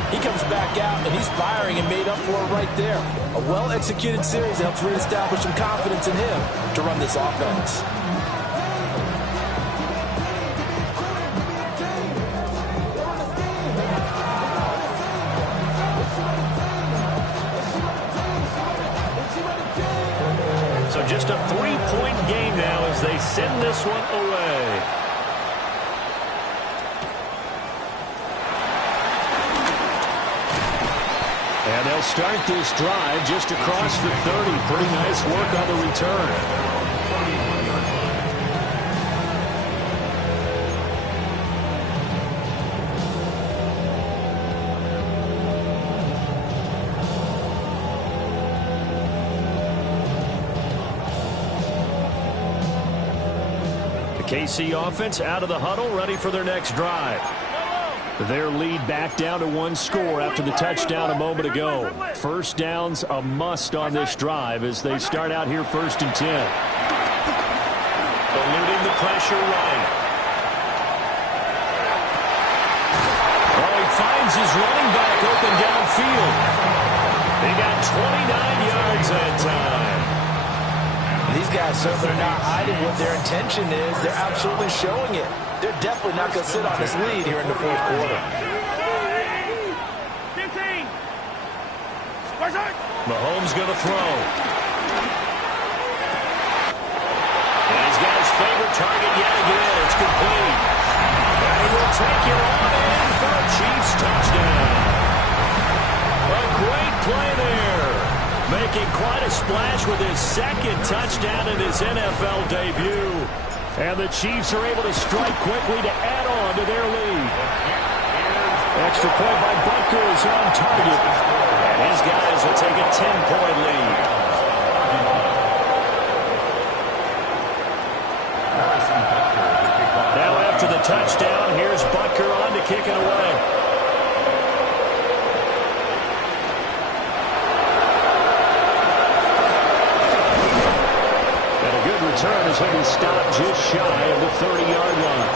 he comes back out and he's firing and made up for it right there. A well-executed series helps reestablish some confidence in him to run this offense. So just a 3-point game now as they send this one away. And they'll start this drive just across the 30. Pretty nice work on the return. KC offense out of the huddle, ready for their next drive. Their lead back down to one score after the touchdown a moment ago. First down's a must on this drive as they start out here 1st and 10. Eluding the pressure right. Oh, he finds his running back open downfield. He got 29 yards that time. These guys certainly are not hiding what their intention is. They're absolutely showing it. They're definitely not going to sit on this lead here in the fourth quarter. 15. Mahomes going to throw. And he's got his favorite target yet again. It's complete. And he will take it on in for a Chiefs touchdown. A great play there. Making quite a splash with his second touchdown in his NFL debut. And the Chiefs are able to strike quickly to add on to their lead. Extra point by Butker is on target. And his guys will take a 10-point lead. Now after the touchdown, here's Butker on to kick it away. Return as he'll be stopped just shy of the 30-yard line.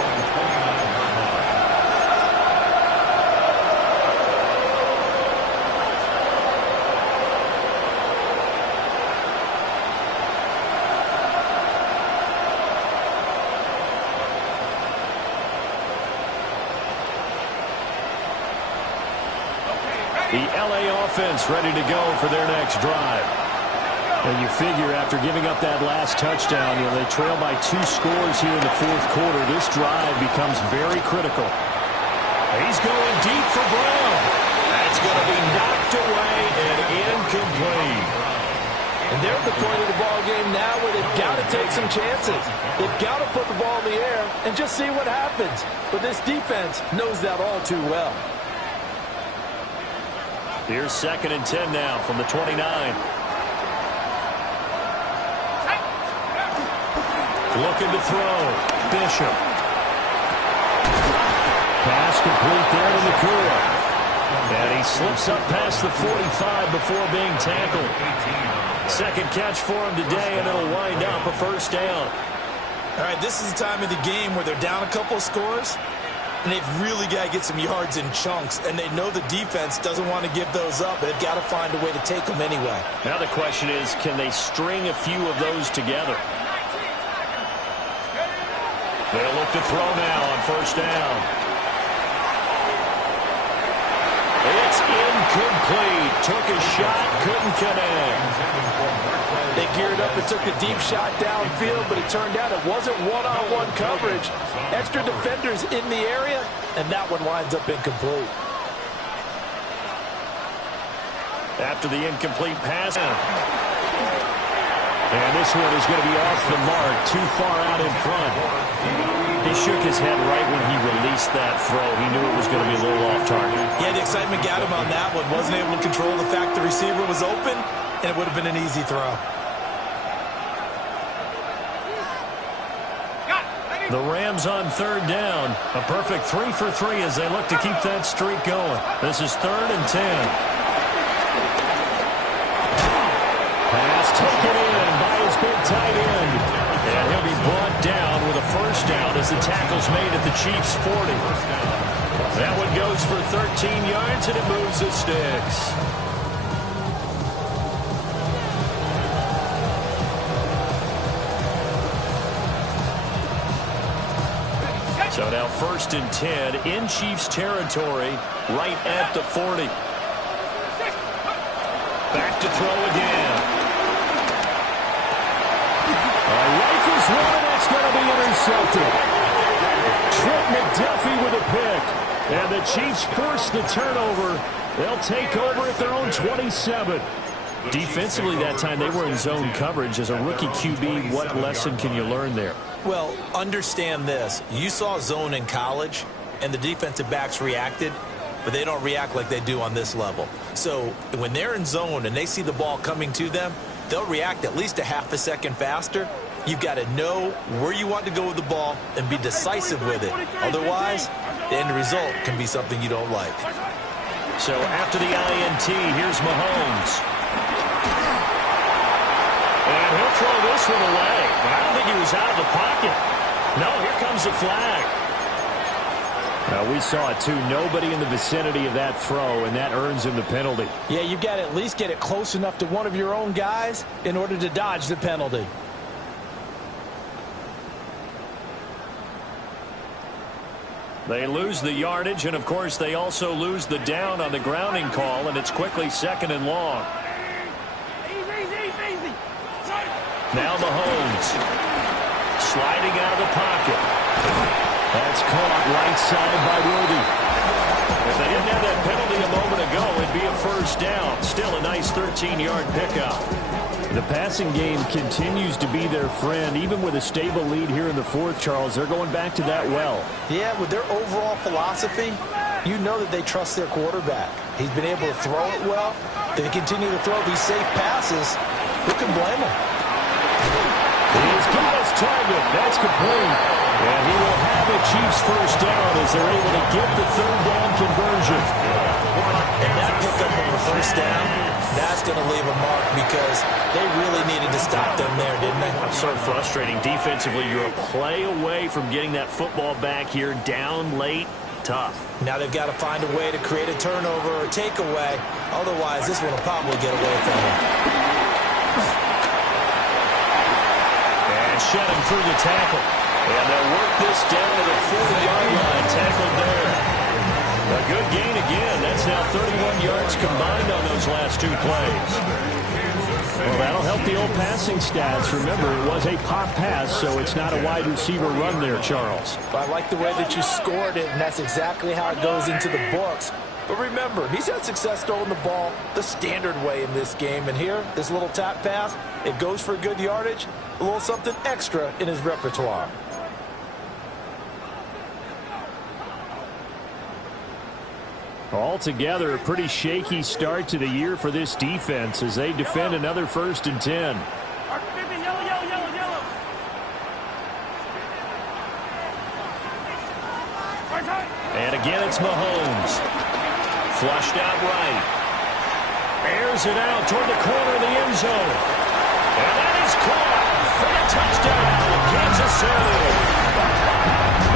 The LA offense ready to go for their next drive. And you figure after giving up that last touchdown, they trail by 2 scores here in the fourth quarter. This drive becomes very critical. He's going deep for Brown. That's going to be knocked away and incomplete. And they're at the point of the ball game now where they've got to take some chances. They've got to put the ball in the air and just see what happens. But this defense knows that all too well. Here's 2nd and 10 now from the 29. Looking to throw. Bishop. Pass complete there to Nakua. And he slips up past the 45 before being tackled. Second catch for him today, and it'll wind up a first down. All right, this is the time of the game where they're down a couple of scores, and they've really got to get some yards in chunks, and they know the defense doesn't want to give those up. They've got to find a way to take them anyway. Now the question is, can they string a few of those together? They'll look to throw now on first down. Incomplete. Took a shot, couldn't connect. They geared up and took a deep shot downfield, but it turned out it wasn't one-on-one coverage. Extra defenders in the area, and that one winds up incomplete. After the incomplete pass. And this one is going to be off the mark, too far out in front. He shook his head right when he released that throw. He knew it was going to be a little off target. Yeah, the excitement got him on that one. Wasn't able to control the fact the receiver was open, and it would have been an easy throw. The Rams on third down. A perfect 3 for 3 as they look to keep that streak going. This is 3rd and 10. Pass taken in by his big tight end. And he'll be brought down with a first down as the tackle's made at the Chiefs' 40. That one goes for 13 yards, and it moves the sticks. So now 1st and 10 in Chiefs territory, right at the 40. Back to throw again. Rifles one, that's going to be intercepted. Trent McDuffie with a pick. And the Chiefs force the turnover. They'll take over at their own 27. Defensively that time, they were in zone coverage. As a rookie QB, what lesson can you learn there? Well, understand this. You saw zone in college, and the defensive backs reacted, but they don't react like they do on this level. So when they're in zone and they see the ball coming to them, they'll react at least a half a second faster. You've got to know where you want to go with the ball and be decisive with it. Otherwise, the end result can be something you don't like. So after the INT, here's Mahomes. And he'll throw this one away. But I don't think he was out of the pocket. No, here comes the flag. We saw it, too. Nobody in the vicinity of that throw, and that earns him the penalty. Yeah, you've got to at least get it close enough to one of your own guys in order to dodge the penalty. They lose the yardage, and, of course, they also lose the down on the grounding call, and it's quickly 2nd and long. Now Mahomes sliding out of the pocket. That's caught right side by Worthy. If they didn't have that penalty a moment ago, it'd be a first down. Still a nice 13-yard pickup. The passing game continues to be their friend. Even with a stable lead here in the 4th, Charles, they're going back to that well. Yeah, with their overall philosophy, you know that they trust their quarterback. He's been able to throw it well. They continue to throw these safe passes. Who can blame them? He's got his target. That's complete. And he will have a Chiefs first down as they're able to get the 3rd down conversion. And that pickup on the first down, that's going to leave a mark because they really needed to stop them there, didn't they? So frustrating. Defensively, you're a play away from getting that football back here down late. Tough. Now they've got to find a way to create a turnover or a takeaway. Otherwise, this one will probably get away from them. And shut him through the tackle. And they'll work this down to the 40-yard line. Tackled there. A good gain again. That's now 31 yards combined on those last 2 plays. Well, that'll help the old passing stats. Remember, it was a pop pass, so it's not a wide receiver run there, Charles. I like the way that you scored it, and that's exactly how it goes into the books. But remember, he's had success throwing the ball the standard way in this game. And here, this little tap pass, it goes for good yardage, a little something extra in his repertoire. Altogether, a pretty shaky start to the year for this defense as they defend another 1st and 10. And again, it's Mahomes. Flushed out right. Airs it out toward the corner of the end zone. And that is caught for a touchdown, Kansas City.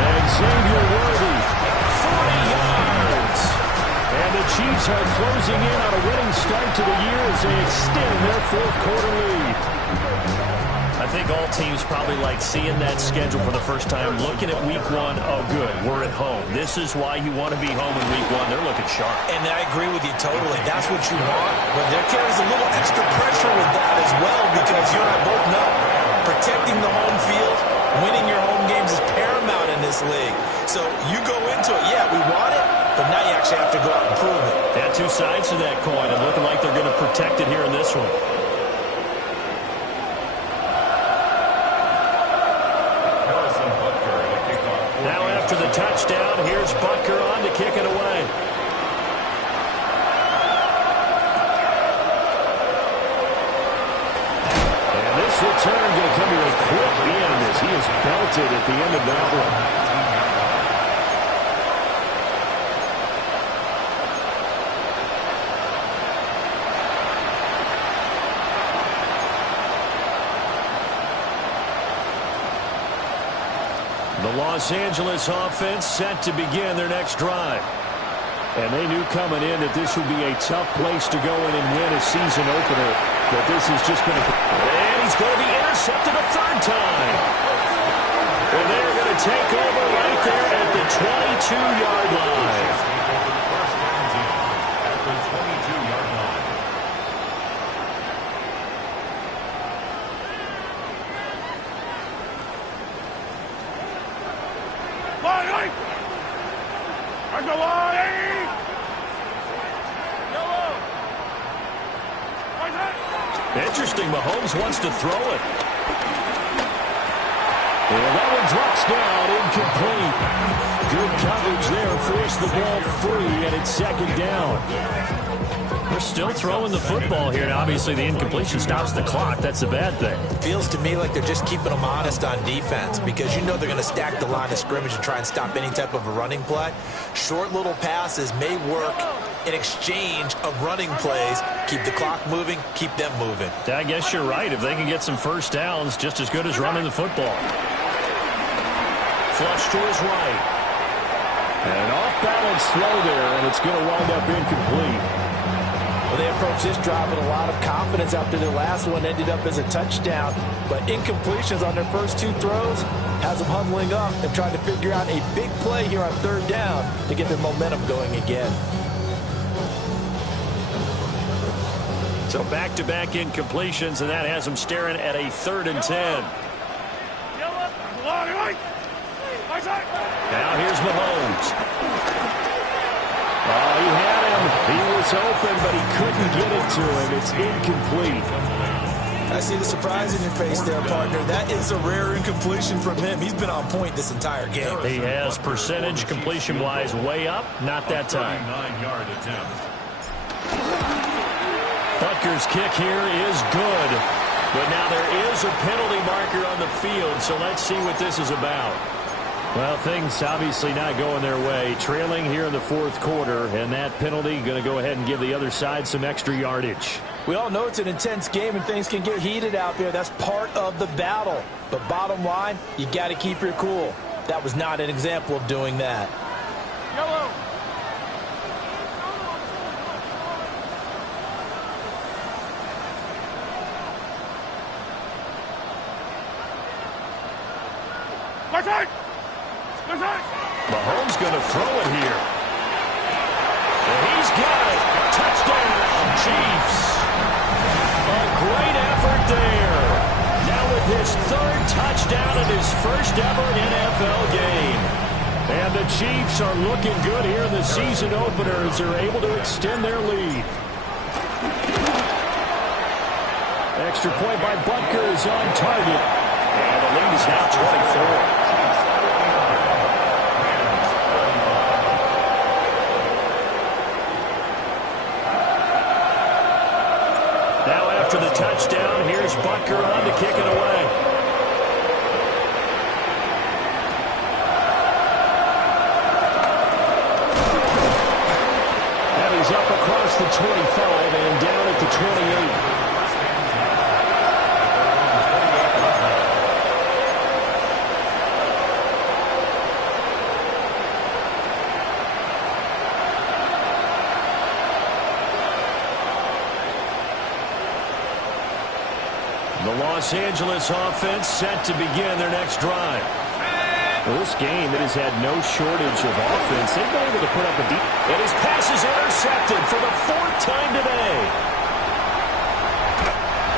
And Xavier Worthy. 40 yards. And the Chiefs are closing in on a winning start to the year as they extend their 4th quarter lead. A I think all teams probably like seeing that schedule for the first time, looking at week one. Oh, good, we're at home. This is why you want to be home in week one. They're looking sharp. And I agree with you totally. That's what you want. But there carries a little extra pressure with that as well, because you and I both know protecting the home field, winning your home games is paramount in this league. So you go into it, yeah, we want it, but now you actually have to go out and prove it. Got two sides to that coin, and looking like they're going to protect it here in this one. Now after the touchdown, here's Butker on to kick it away. And this return going to come to a quick end as he is belted at the end of that one. The Los Angeles offense set to begin their next drive. And they knew coming in that this would be a tough place to go in and win a season opener. But this has just been And he's going to be intercepted a third time. And they're going to take over right there at the 22-yard line. At the 22-yard line. Interesting, Mahomes wants to throw it. And that one drops down, incomplete. Good coverage there, forced the ball free, and it's second down. They're still throwing the football here, and obviously the incompletion stops the clock. That's a bad thing. Feels to me like they're just keeping them honest on defense, because you know they're going to stack the line of scrimmage and try and stop any type of a running play. Short little passes may work in exchange of running plays. Keep the clock moving, keep them moving. I guess you're right. If they can get some first downs, just as good as running the football. Flush to his right. And off-balance throw there, and it's going to wind up incomplete. Well, they approached this drive with a lot of confidence after their last one ended up as a touchdown. But incompletions on their first two throws has them huddling up and trying to figure out a big play here on third down to get their momentum going again. So back-to-back incompletions, and that has them staring at a 3rd and 10. Now here's Mahomes. Oh, he had him. He was open, but he couldn't get it to him. It's incomplete. I see the surprise in your face there, partner. That is a rare incompletion from him. He's been on point this entire game. He has percentage completion-wise way up. Not that time. 9-yard attempt. Butker's kick here is good. But now there is a penalty marker on the field, so let's see what this is about. Well, things obviously not going their way. Trailing here in the 4th quarter, and that penalty going to go ahead and give the other side some extra yardage. We all know it's an intense game and things can get heated out there. That's part of the battle. But bottom line, you got to keep your cool. That was not an example of doing that. Yellow. Mahomes going to throw it here. And he's got it. Touchdown, Chiefs. A great effort there. Now with his 3rd touchdown in his first ever NFL game. And the Chiefs are looking good here in the season opener as they're able to extend their lead. Extra point by Butker is on target. And the lead is now 24. After the touchdown, here's Butker on to kick it away. And he's up across the 25 and down at the 28. The Los Angeles offense set to begin their next drive. Well, this game, it has had no shortage of offense. They've been able to put up a deep... And his pass is intercepted for the 4th time today.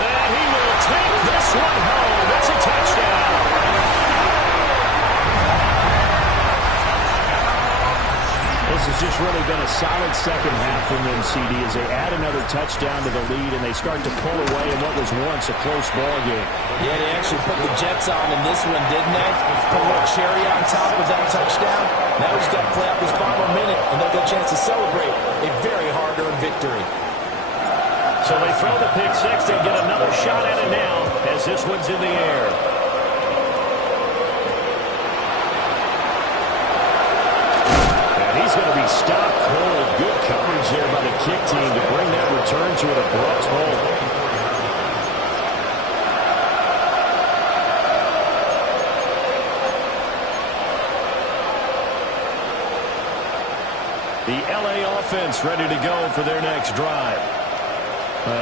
And he will take this one home. That's a touchdown. This has just really been a solid second half from them, CD, as they add another touchdown to the lead and they start to pull away in what was once a close ball game. Yeah, they actually put the Jets on in this one, didn't they? Put a little cherry on top of that touchdown. Now we just got to play out this final minute, and they'll get a chance to celebrate a very hard-earned victory. So they throw the pick six and get another shot at it now as this one's in the air. He's going to be stopped cold. Good coverage there by the kick team to bring that return to an abrupt halt. The LA offense ready to go for their next drive.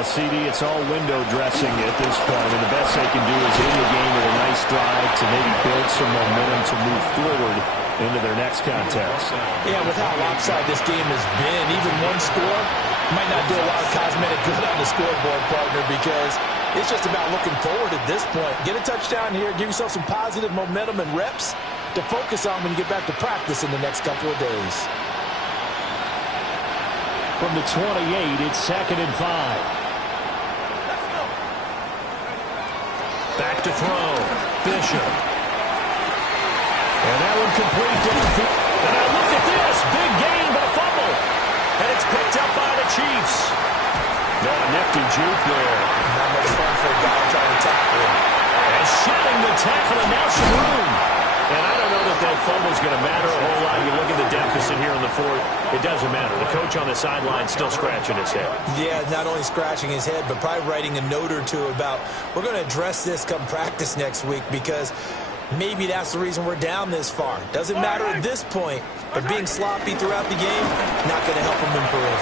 CD, it's all window dressing at this point, and the best they can do is end the game with a nice drive to maybe build some momentum to move forward into their next contest. Yeah, with how lopsided this game has been, even one score might not do a lot of cosmetic good on the scoreboard, partner, because it's just about looking forward at this point. Get a touchdown here, give yourself some positive momentum and reps to focus on when you get back to practice in the next couple of days. From the 28, it's 2nd and 5. Back to throw. Bishop. And that one complete downfield. And now look at this. Big gain, but a fumble. And it's picked up by the Chiefs. No, nifty juke there. Not much fun for a guy trying to tackle him. And shedding the tackle, and now some room. And I don't know that fumble's going to matter a whole lot. You look at the deficit here in the 4th. It doesn't matter. The coach on the sideline still scratching his head. Yeah, not only scratching his head, but probably writing a note or two about, we're going to address this come practice next week, because maybe that's the reason we're down this far. Doesn't matter at this point, but being sloppy throughout the game, not going to help him improve.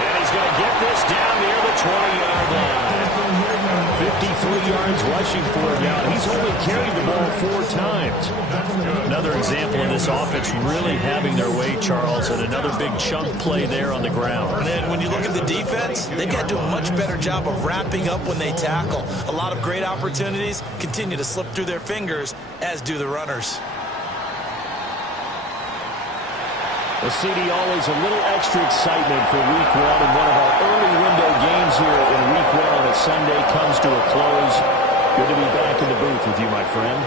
And he's going to get this down near the 20-yard line. 53 yards rushing for him now. He's only carried the ball 4 times. Another example of this offense really having their way, Charles, and another big chunk play there on the ground. And then when you look at the defense, they've got to do a much better job of wrapping up when they tackle. A lot of great opportunities continue to slip through their fingers, as do the runners. Well, CD, always a little extra excitement for Week 1, and one of our early window games here in Week 1 on a Sunday comes to a close. Good to be back in the booth with you, my friend.